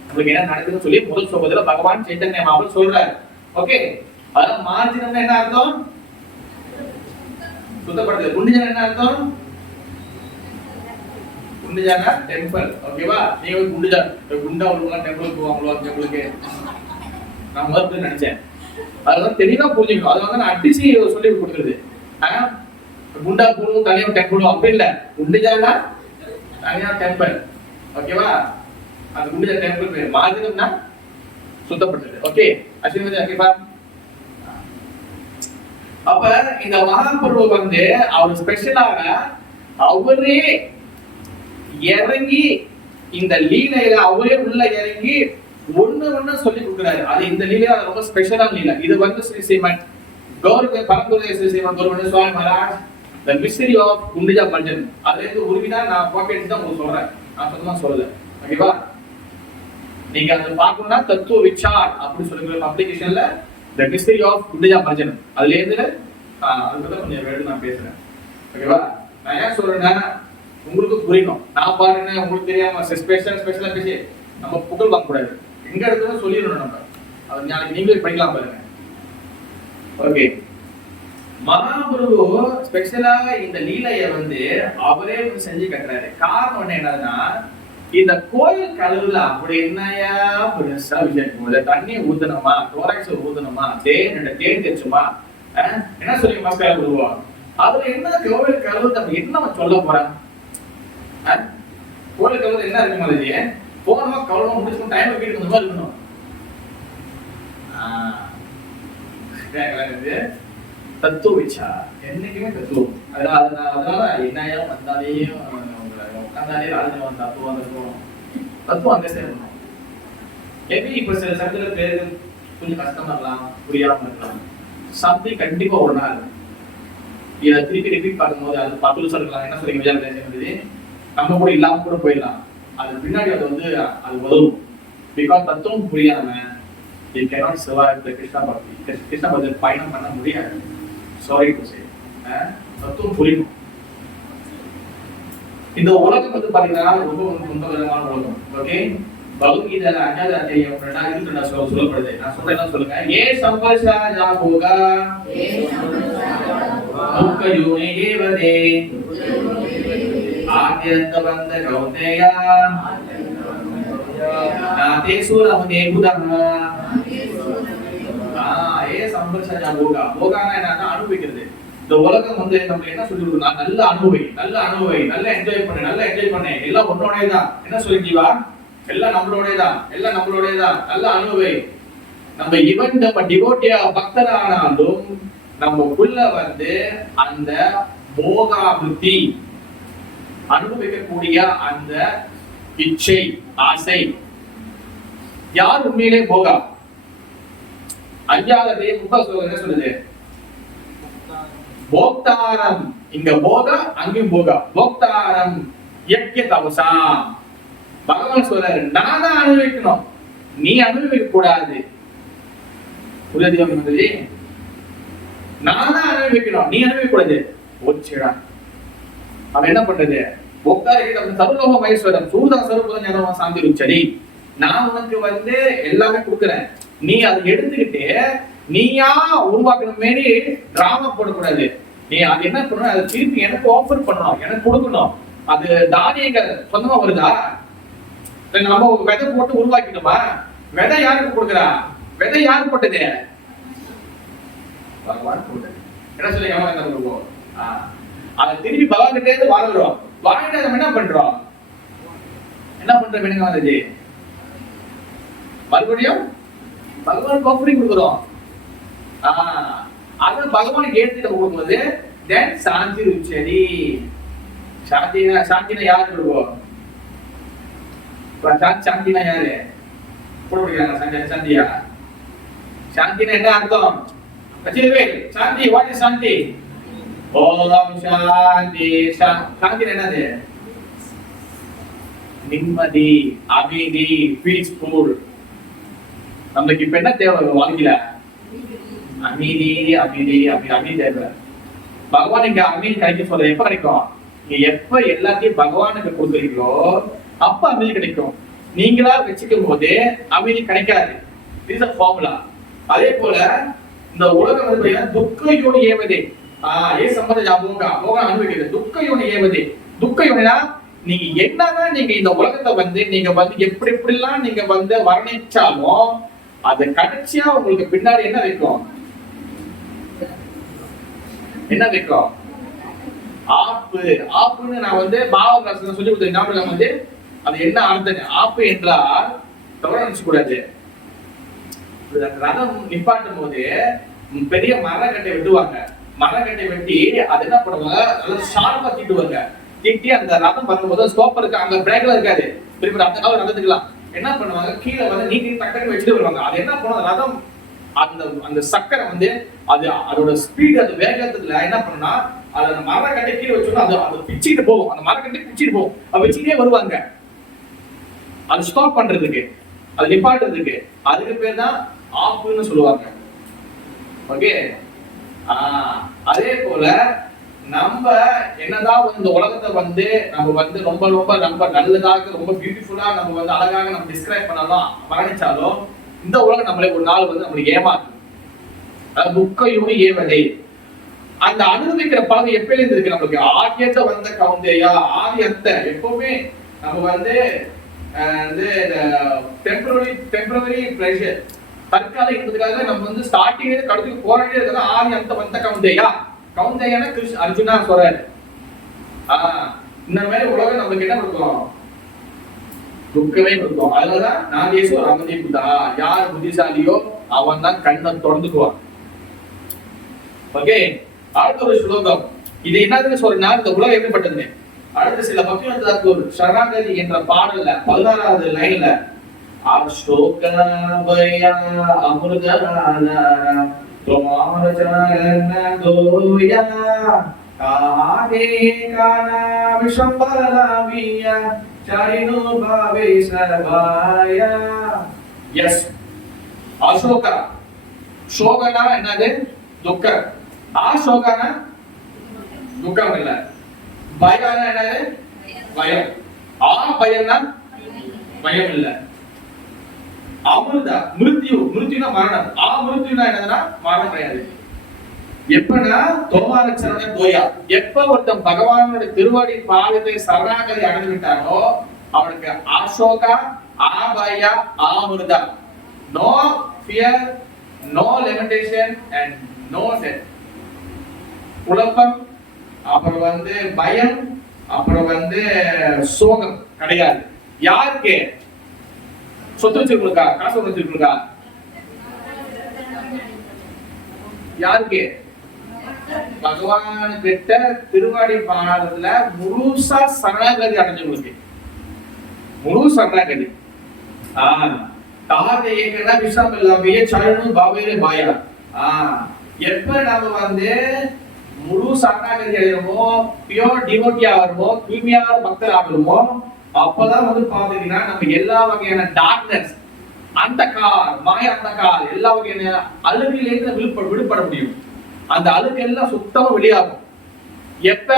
உங்களுக்கு என்ன நடக்குதுன்னு சொல்லி முதல் சொல்வதில் பகவான் சைத்தன்ய மகாபிரபு சொல்றாரு. ஓகே, அதான் மார்ஜனம் என்ன அர்த்தம்? சுத்தப்படுத்துறது. குண்டிஜன என்ன அர்த்தம்? குண்டிஜானா டெம்பிள். ஓகேவா? நீங்க குண்டிஜா குண்டா உள்ளவங்க டெம்பிளுக்கு போவாங்களோ, டெம்பிளுக்கு நான் முதல்ல நினைச்சேன். அதெல்லாம் தெளிவா புரிஞ்சுக்கணும். அதை வந்து நான் அடிச்சு சொல்லி கொடுக்குறது. குண்டா போடும் தனியா டெம்பிளும் அப்படி இல்ல. குண்டிஜானா தனியா டெம்பிள். ஓகேவா? அந்த குண்டிஜா டெம்பிள் பேர். மார்ஜனம்னா சுத்தப்படுத்துறது. ஓகே, அஸ்வினி ஓகேவா? அப்ப இந்த மகாபிரபு வந்து அவர் ஸ்பெஷலாக அவரே இறங்கி இந்த லீலையில அவரே உள்ள இறங்கி ஒண்ணு சொல்லி கொடுக்குறாரு. அது இந்த லீலையா ரொம்ப ஸ்பெஷலான லீலை. இது வந்து ஸ்ரீ ஸ்ரீமன் கௌரவ பரம்பரை ஸ்ரீ ஸ்ரீமன் கௌரவ சுவாமி மகாராஜ் the mystery of குண்டிஜா பஞ்சன். அதுல இருந்து உருவினா நான் காப்பி அடிச்சு தான் உங்களுக்கு சொல்றேன், நான் சுத்தமா சொல்லல. ஓகேவா? நீங்க அதை பார்க்கணும்னா தத்துவ விசார் அப்படி சொல்லுற பப்ளிகேஷன்ல the mystery of குண்டிஜா பஞ்சன் அதுல இருந்து அதுக்கு கொஞ்சம் வேடு நான் பேசுறேன். ஓகேவா? நான் ஏன் சொல்றேன்னா உங்களுக்கு புரியணும். நான் பாருங்க உங்களுக்கு தெரியாம ஸ்பெஷலா பேசி நம்ம புகழ் வாங்க கூடாது. எங்க இடத்துல சொல்லிடணும் நம்ம. அது நாளைக்கு நீங்களே படிக்கலாம் பாருங்க. ஓகே, மகாபிரபு ஸ்பெஷலா இந்த லீலைய வந்து அவரே வந்து செஞ்சு கட்டுறாரு. காரணம் என்னன்னா இந்த கோயில் கழுவுல அப்படி என்னையா பெருசா விஷயம், தண்ணி ஊத்தணுமா, டோராக்ஸ் ஊத்தணுமா, தேன் தெரிச்சுமா, என்ன சொல்லி மஸ்கார விடுவோம். அதுல என்ன கோவில் கழுவு நம்ம என்ன சொல்ல போறான்? கோயில் கழுவுல என்ன இருக்கு மாதிரி போனோமா கவலமா முடிச்சுக்கணும், டைம் வீட்டுக்கு இந்த மாதிரி இருக்கணும். தத்துவ விச்சா என்னைக்குமே தத்துவம். அதனால என்னையா வந்தாலேயும் உட்காந்தாலே ராஜன வந்தா தத்துவம் அந்த செய்யணும். எப்படி இப்ப சில சமயத்துல பேருக்கு கொஞ்சம் கஷ்டமா இருக்கலாம், புரியாம இருக்கலாம். சம்திங் கண்டிப்பா ஒரு நாள் இதை திருப்பி ரிப்பீட் பார்க்கும்போது அது 10 வருஷம் இருக்கலாம். என்ன சொல்லி விஜயாலயம் நம்ம கூட இல்லாம கூட போயிடலாம். அது பின்னாடி அது வந்து அது உதவும். பிகாஸ் தத்துவம் புரியாம you cannot survive the Krishna bhakti. Krishna bhakti பயணம் பண்ண முடியாது. Sorry to say. தத்துவம் புரியணும். இந்த உலகம் வந்து பாத்தீங்கன்னா ரொம்ப துன்பகரமான உலகம். ஓகே, பகவத்கீதையில அஞ்சாவது அத்தியாயம் 2 சொல்லப்படுது. நான் சொல்றேன், என்ன சொல்லுங்க? ஏ சம்பர்ஷா ஜாபோகா துக்க யோனி ஏவதே ஆத்யந்த வந்த கௌதேயா நாதே சூரமதே புதஹா. ஏ சம்பர்ஷா ஜாபோகா. போகானா என்னன்னா அனுபவிக்கிறது. இந்த உலகம் வந்து நம்ம என்ன சொல்லி கொடுக்குறா, நல்ல அனுபவி, நல்ல என்ஜாய் பண்ணு, எல்லாம் ஒன்னோடேதான். என்ன சொல்லி ஜீவா? எல்லாம் நம்மளோடேதான், நல்ல அனுபவி. நம்ம ஈவன் நம்ம டிவோட்டியா பக்தரானாலும் நமக்குள்ள வந்து அந்த போகாபுத்தி அனுபவிக்கக்கூடிய அந்த இச்சை, ஆசை. யார் உண்மையிலே போகா? அஞ்சாவது அத்தியாயம் 30 ஸ்லோகம் என்ன சொல்லுது? போக்தாரம். இங்க போக அங்கேயும் போக. போக்தாரம் யக்ய தபசா. பகவான் சொல்றாரு, நான் தான் அனுபவிக்கணும், நீ அனுபவிக்க கூடாது. புரியுது? நான் தான் அனுபவிக்கணும், நீ அனுபவிக்க கூடாது. ஓச்சிடா அவன் என்ன பண்றது? சர்வலோக மகேஸ்வரம் சூதா சர்வபூத ஞானம் சாந்தி உச்சரி. நான் உனக்கு எல்லாமே கொடுக்குறேன், நீ அதை எடுத்துக்கிட்டு நீயா உருவாக்கணும் மாரி டிராமா போடக்கூடாது. நீ அது என்ன பண்ணணும், அதை திருப்பி எனக்கு ஆஃபர் பண்ணணும், எனக்கு கொடுக்கணும். அது தானியங்கள் சொந்தமா வருதா? நம்ம விதை போட்டு உருவாக்கிட்டோமா? விதை யாருக்கு கொடுக்குறா? விதை யாரு போட்டது? பகவான் போட்டது. என்ன சொல்லி கொடுப்போம்? அதை திருப்பி பகவான் கிட்டே இருந்து வாழ்கிறோம். வாழ்கிட்ட நம்ம என்ன பண்றோம்? என்ன பண்றோம்? வேணுங்க வந்தது மறுபடியும் பகவான் ஆஃபரிங் கொடுக்குறோம். அது பகவானுக்கு ஏற்றுட்டு கொடுக்கும்போது தென் சாந்தி ருச்சரி. சாந்தினா யாரு கொடுப்போம்? சாந்தினா யாரு போடுறாங்க? சாந்தியா சாந்தினா என்ன அர்த்தம்? சாந்தி, வாட் இஸ் சாந்தி? ஓம் சாந்தி. சாந்தி என்னது? நிம்மதி, அமைதி, பீஸ்ஃபுல். நமக்கு இப்ப என்ன தேவை வாழ்க்கையில? அமைதி, அமைதி, அமைதி தேவை. பகவான் இங்க அமைதி கிடைக்கும் சொல்ற. எப்ப கிடைக்கும்? நீங்க எப்ப எல்லாத்தையும் பகவானுக்கு கொடுக்குறீங்களோ அப்ப அமைதி கிடைக்கும். நீங்களா வச்சுக்கும் போது அமைதி கிடைக்காது. இது ஃபார்முலா. அதே போல இந்த உலகம் துக்க யோனி ஏவதே. ஏ சம்பந்த போக அனுபவிக்கிறது. துக்க யோனி ஏவதே. துக்க யோனினா நீங்க என்னதான் நீங்க இந்த உலகத்தை நீங்க எப்படி எப்படிலாம் நீங்க வர்ணிச்சாலும் அது கடைசியா உங்களுக்கு பின்னாடி என்ன வைக்கும்? என்ன வைக்கும்? ஆப்பு. ஆப்புன்னு நான் பாவகாசம் சொல்லி கொடுத்தேன். ஞாபகம் அது என்ன அர்த்தம்? ஆப்பு என்றால் தவற நினைச்சு கூடாது. ரதம் நிப்பாட்டும் போது பெரிய மரக்கட்டை வெட்டுவாங்க. மரக்கட்டை வெட்டி அது என்ன பண்ணுவாங்க? நல்லா ஷார்ப்பா திட்டுவாங்க. திட்டி அந்த ரதம் பண்ணும்போது ஸ்டோப்பருக்கு அங்க பிரேக்ல இருக்காது. திருப்பி அந்த காலம் ரதத்துக்கலாம் என்ன பண்ணுவாங்க? கீழே நீட்டி டக்குன்னு வச்சுட்டு வருவாங்க. அது என்ன பண்ணும்? ரதம் அந்த சக்கரை அது அதோட ஸ்பீட், அது வேகத்துல என்ன பண்ணுனா அது அந்த மரக்கட்டை கீழே வச்சோம்னா அது பிச்சுட்டு போகும். அந்த மரக்கட்டை பிச்சுட்டு போகும். அது வச்சுட்டே வருவாங்க. அது ஸ்டாப் பண்றதுக்கு, அது நிப்பாட்டுறதுக்கு. அதுக்கு பேர் தான் ஆப்புன்னு சொல்லுவாங்க. ஓகே. அதே போல நம்ம என்னதான் இந்த உலகத்தை நம்ம ரொம்ப ரொம்ப ரொம்ப நல்லதாக, ரொம்ப பியூட்டிஃபுல்லா நம்ம அழகாக நம்ம டிஸ்கிரைப் பண்ணலாம் வர்ணிச்சாலும் இந்த உலகம் நம்மளே ஒரு நாள் நம்மளுக்கு ஏமாத்தும். துக்க யோனி ஏவதே. அந்த அனுபவிக்கிற பழகம் எப்பயில இருந்து இருக்கு நம்மளுக்கு? ஆகியத்தை வந்த கவுந்தேயா, ஆதி அந்த எப்பவுமே நம்ம டெம்பரரி பிளஷர், தற்கால இருந்ததுக்காக நம்ம ஸ்டார்டிங்ல கடைசிக்கு போராடியே இருக்கிறது. ஆதி அந்த வந்த கவுந்தேயா. கவுந்தேயான அர்ஜுனா சொல்றாரு. இந்த மாதிரி உலகம் நம்மளுக்கு என்ன கொடுக்கும்? துக்கமே கொடுக்கும். அதனாலதான் நாகேஸ்வர ரமணி புதா. யார் புத்திசாலியோ அவன் தான் கண்ணை திறந்துக்குவான். ஓகே. அடுத்த ஒரு ஸ்லோகம். இது என்னதுன்னு சொல்றா இந்த உலகம் எப்படிப்பட்டது? அடுத்த சில பக்திவந்தர் சரணாகதி என்ற பாடல்ல 16வது லைன்ல அசோகபய அமிர்தநாத துமாரச்சரண தோயா காதே கானா விஷம்பலாமிய சரினு பாவே சபாயா. எஸ், அசோக. சோகனா என்னது? துக்கம். ஆசோகனா துக்கம் இல்ல. பயம்னா என்னது? பயம். பயம்னா பயம் இல்ல. அமிர்தா மிருத்யுனா மரணம். மிருத்யுனா என்னதுன்னா மரணம் கிடையாது. எப்பனா தோமாரச்சரண தோயா. எப்ப ஒருத்தன் பகவானுடைய திருவடி பாதத்தை சரணாகதி அடைந்து விட்டானோ அவனுக்கு அசோகா, ஆபயா, ஆமிர்தா. No fear, no limitation and no death. குழப்பம், அப்புறம் பயம், அப்புறம் சோகம் கிடையாது. யாருக்கு? சொத்து வச்சிருக்கா? காசு வச்சிருக்கா? யாருக்கு? பகவான் கிட்ட திருவாடி பாடத்துல முழுசா சரணாகதி அடைஞ்சவங்களுக்கு. முழு சரணாகதி. காதை ஏகனா விஷம் இல்லாமையே சரணம் பாவேலே பாயா. எப்ப நம்ம வந்து முழு சரணாகதி அடைகிறோமோ, பியோர் டிவோட்டி ஆகிறோமோ, தூய்மையான பக்தர் ஆகிறோமோ, அப்பதான் வந்து பாத்தீங்கன்னா நம்ம எல்லா வகையான டார்க்னஸ், அந்தகார், மாய அந்தகார், எல்லா வகையான அழுகிலிருந்து விடுபட முடியும். அந்த அழுக்கு எல்லாம் சுத்தமா வெளியாகும். எப்ப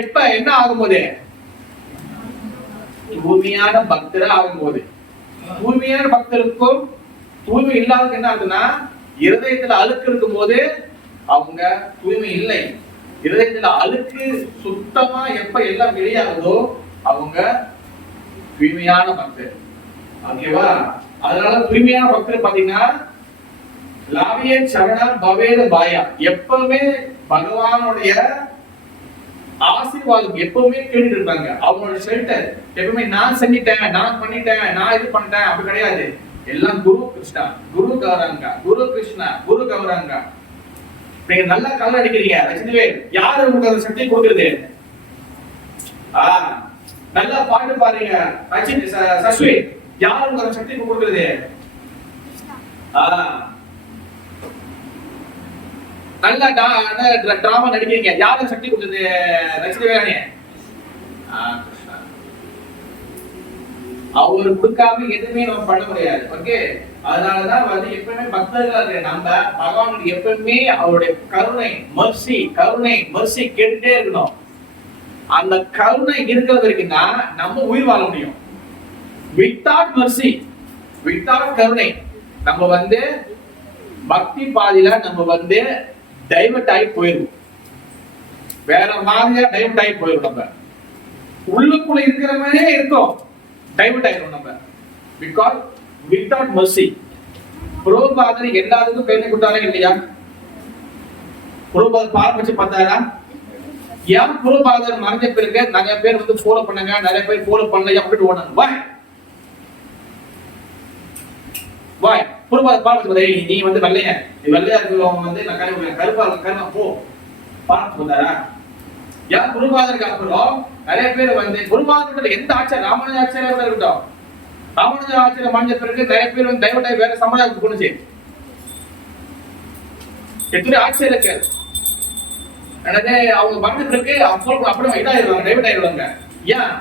எப்ப என்ன ஆகும்போது? தூய்மையான பக்தரா ஆகும்போது. தூய்மையான பக்தருக்கும் தூய்மை இல்லாததுக்கு என்ன ஆகுதுன்னா, இருதயத்துல அழுக்கு இருக்கும் போது அவங்க தூய்மை இல்லை. இருதயத்துல அழுக்கு சுத்தமா எப்ப எல்லாம் வெளியாகுதோ அவங்க தூய்மையான பக்தர். ஓகேவா? அதனால தூய்மையான பக்தர் பாத்தீங்கன்னா லாவியே சரணம் பவேத பாயா, எப்பவுமே பகவானுடைய ஆசீர்வாதம் எப்பவுமே கேட்டுட்டு இருப்பாங்க. அவங்களோட ஷெல்டர் எப்பவுமே நான் செஞ்சிட்டேன், நான் பண்ணிட்டேன், நான் இது பண்ணிட்டேன் அப்படி கிடையாது. எல்லாம் குரு கிருஷ்ணா, குரு கௌரங்கா, குரு கிருஷ்ணா, குரு கௌரங்கா. நீங்க நல்லா கலர் அடிக்கிறீங்க ரஜினிவே, யாரு உங்களுக்கு அந்த சக்தி கொடுக்குறது? நல்லா பாட்டு பாருங்க ரஜினி சஸ்வி, யாரு உங்களுக்கு அந்த சக்தி கொடுக்குறது? நல்ல டிராமா நடிக்கிறீங்க, யாரும் சக்தி கொடுத்தது? ரசிகவே அவரு கொடுக்காம எதுவுமே நம்ம பண்ண முடியாது. ஓகே, அதனாலதான் வந்து எப்பவுமே பக்தர்கள் நம்ம பகவானுக்கு எப்பவுமே அவருடைய கருணை மர்சி கேட்டுட்டே இருக்கணும். அந்த கருணை இருக்கிறது வரைக்கும் தான் நம்ம உயிர் வாழ முடியும். வித்தவுட் மர்சி, வித்தவுட் கருணை நம்ம வந்து பக்தி பாதியில நம்ம வந்து டைவர்ட் ஆகி போயிடும். வேற மாதிரியா டைவர்ட் ஆகி போயிடும். நம்ம உள்ளுக்குள்ள இருக்கிற மாதிரியே இருக்கும், டைவர்ட் ஆயிடும் நம்ம. Because without mercy. புரோபாதர் எல்லாத்துக்கும் பேரை கொடுத்தாரே இல்லையா? புரோபாதர் பாடம் வச்சு பார்த்தாரா? ஏன் புரோபாதர் மறைஞ்ச பிறகு நிறைய பேர் வந்து ஃபாலோ பண்ணாங்க, நிறைய பேர் ஃபாலோ பண்ணல அப்படின்னு ஓடணும். வாய் புரோபாதர் பாடம் வச்சு நீ வந்து வெள்ளையா, நீ வெள்ளையா இருக்கிறவங்க வந்து நான் கருப்பா போ பாடம் சொல்றாரா? ஏன் குருபாதருக்கு அப்புறம் நிறைய பேர் வந்து குருபாதர் எந்த ஆச்சாரம், ராமானுஜ ஆச்சாரியா இருக்கட்டும், ராமானுஜ ஆச்சாரம் மறைஞ்ச பிறகு நிறைய பேர் வந்து டைவர்ட் வேற சமுதாயத்துக்கு கொண்டுச்சு. எத்தனை ஆச்சரியக்கு எனவே அவங்க மறைஞ்ச பிறகு அப்புறம் இதாயிருவாங்க, டைவர்ட் ஆயிடுவாங்க. ஏன்?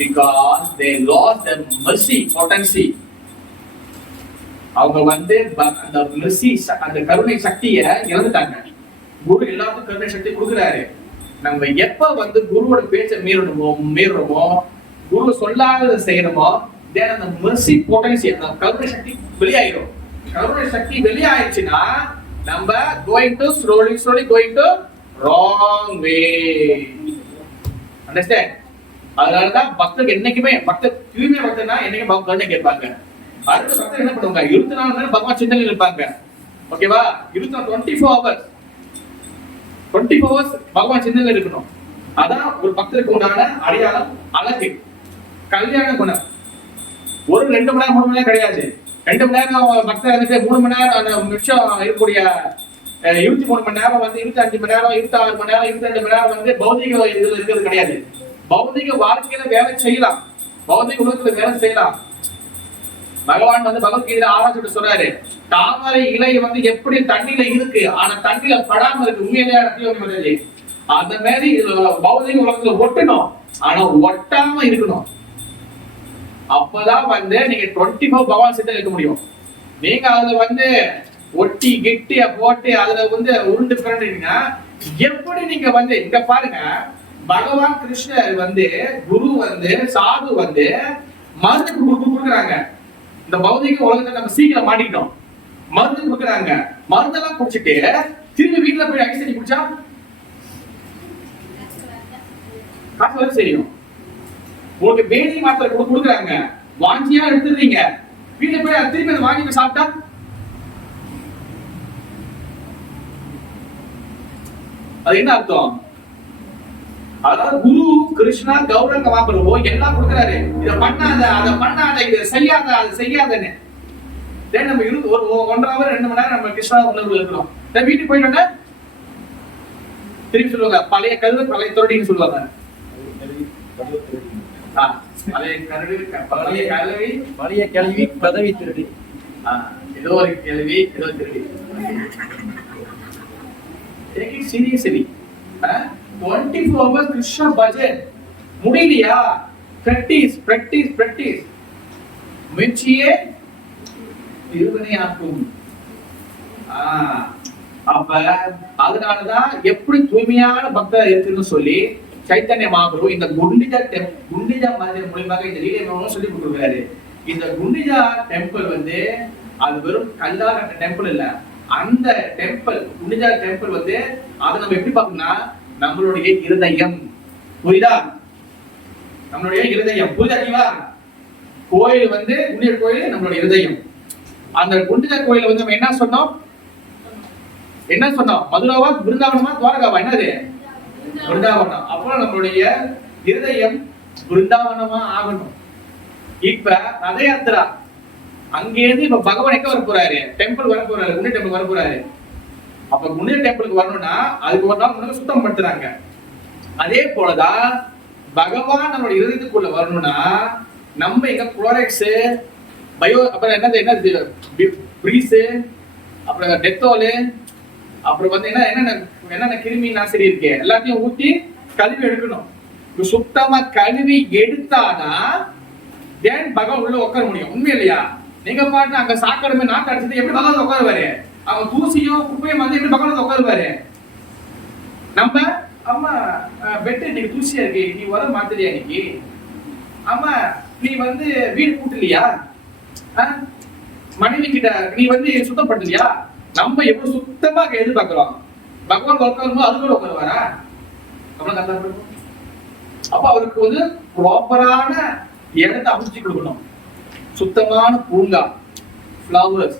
Because they lost the mercy potency. அவங்க வந்து அந்த mercy, அந்த கருணை சக்தியை இழந்துட்டாங்க. குரு எல்லாத்துக்கும் கருணை சக்தி கொடுக்குறாரு. நம்ம எப்ப வந்து குருவோட பேச்சை மீறணுமோ, குரு சொல்லாததை செய்யணுமோ, then அந்த mercy potency, அந்த கருணை சக்தி வெளியாயிரும். கருணை சக்தி வெளியாயிடுச்சுன்னா நம்ம going to slowly going to wrong way. Understand? அதனாலதான் பக்தர் என்னைக்குமே தூய்மை பக்தர்னா என்னைக்கு கருணை கேட்பாங்க. அடுத்த பக்தர் என்ன பண்ணுவாங்க? 24 மணி நேரம் பகவான் சிந்தனையில் இருப்பாங்க. ஓகேவா? 24 hours பகவான் சிந்தனையில் இருக்கணும். அதான் ஒரு பக்தருக்கு உண்டான அடையாளம், அழகு, கல்யாண குணம். ஒரு 2 மணி நேரம் 3 மணி நேரம் கிடையாது. 2 மணி நேரம் பக்தர் வந்துட்டு 3 மணி நேரம் மிச்சம் இருக்கக்கூடிய 23 மணி நேரம் வந்து 25 மணி நேரம் 26 மணி நேரம் 22 மணி நேரம் வந்து பௌதிக இதுல இருக்கிறது கிடையாது. பௌதிக வாழ்க்கையில வேலை செய்யலாம், பௌதிக உலகத்துல வேலை செய்யலாம். பகவான் வந்து பகவத்கீதையில 6 சொல்றாரு, தாமரை இலை வந்து எப்படி தண்ணியில இருக்கு, ஆனா தண்ணியில படாம இருக்கு. உண்மையிலேயே அந்த மாதிரி பௌதிக உலகத்துல ஒட்டணும், ஆனா ஒட்டாம இருக்கணும். அப்பதான் வந்து நீங்க 24 பகவான் சித்தம் இருக்க முடியும். நீங்க அதுல வந்து ஒட்டி கெட்டிய போட்டு அதுல வந்து உருண்டு பிறந்தீங்கன்னா எப்படி நீங்க வந்து இங்க பாருங்க, பகவான் கிருஷ்ணர் வந்து குரு வந்து சாது வந்து மருந்து கொடுக்குறாங்க. இந்த பௌதிக உலகத்தை நம்ம சீக்கிரம் மாட்டிக்கிட்டோம். மருந்து கொடுக்குறாங்க, மருந்தெல்லாம் குடிச்சிட்டு திரும்பி வீட்டுல போய் ஐஸ் தண்ணி குடிச்சா காசு வந்து செய்யும். உங்களுக்கு பேதி மாத்திரை கொடுக்குறாங்க, வாங்கியா எடுத்துறீங்க, வீட்டுல போய் திரும்பி அதை வாங்கி சாப்பிட்டா அது என்ன அர்த்தம்? அதாவது குரு கிருஷ்ணா கௌரங்க வாங்குறவோ எல்லாம் கொடுக்குறாரு. இதை பண்ணாத, அதை பண்ணாத, இதை செய்யாத, அதை செய்யாதன்னு. நம்ம ஒரு 1.5 hour 2 மணி நேரம் நம்ம கிருஷ்ணா உணர்வு இருக்கிறோம். வீட்டுக்கு போயிட்டு திருப்பி சொல்லுவாங்க, பழைய கழுவு பழைய தொரடின்னு சொல்லுவாங்க. பழைய கருவி பழைய கழுவி பழைய கேள்வி பதவி திருடி. ஏதோ ஒரு கேள்வி ஏதோ திருடி. Take it seriously. 24 hours Krishna budget. முடியலையா? practice. முயற்சியே திருவினையாக்கும். அப்ப அதனாலதான் எப்படி தூய்மையான பக்தர் இருக்குன்னு சொல்லி சைத்தன்ய மகாபிரபு இந்த குண்டிஜா மந்திர மூலியமாக இந்த லீலை சொல்லி கொடுக்குறாரு. இந்த குண்டிஜா டெம்பிள் வந்து அது வெறும் கல்லால கட்ட டெம்பிள் இல்ல. அந்த டெம்பிள் குண்டிஜா டெம்பிள் வந்து அதை நம்ம எப்படி பார்க்கணும்னா நம்மளுடைய இருதயம். புரியுதா? நம்மளுடைய இருதயம் புரியுதா? கோயில் வந்து குண்டிஜா கோயில் நம்மளுடைய இருதயம். அந்த குண்டிஜா கோயில வந்து நம்ம என்ன சொன்னோம்? மதுராவா பிருந்தாவனமா துவாரகாவா? என்னது? பிருந்தாவனம். அப்போ நம்மளுடைய இருதயம் பிருந்தாவனமா ஆகணும். இப்ப ரத யாத்திரா அங்கேருந்து இப்ப பகவான் எங்க வர போறாரு? டெம்பிள் வர போறாரு, குண்டிஜா டெம்பிள் வர போறாரு. அப்ப குண்டிஜா டெம்பிளுக்கு வரணும்னா அதுக்கு ஒரு நாள் முன்னாடி சுத்தம் படுத்துறாங்க. அதே போலதான் பகவான் நம்மளுடைய இருதயத்துக்குள்ள வரணும்னா நம்ம எங்க குளோரெக்ஸ் பயோ அப்புறம் என்னது பிரீஸ் அப்புறம் டெத்தோலு அப்புறம் வந்து என்னென்ன கிருமி நாசினி இருக்கு எல்லாத்தையும் ஊத்தி கழுவி எடுக்கணும். சுத்தமா கழுவி எடுத்தாதான் பகவான் உள்ள உட்கார முடியும். உண்மை இல்லையா? நீங்க பாட்டு அங்க சாக்கடமே நாட்டு அடிச்சது எப்படி பகவான் உட்காருவாரு? அவன் தூசியும் குப்பையும் வந்து எப்படி பகவான் உட்காருவாரு? நம்ம அம்மா பெட் இன்னைக்கு தூசியா இருக்கு, நீ வர மாத்திரியா? இன்னைக்கு அம்மா நீ வந்து வீடு கூட்டலையா? மனைவி கிட்ட நீ வந்து சுத்தம் பண்ணலையா? நம்ம எவ்வளவு சுத்தமா எதிர்பார்க்கிறோம். பகவான் உட்காரும்போது அது கூட உட்காருவாரா? அப்ப அவருக்கு வந்து ப்ராப்பரான இடத்தை அமைச்சு கொடுக்கணும். சுத்தமான பூங்கா, ஃப்ளவர்ஸ்,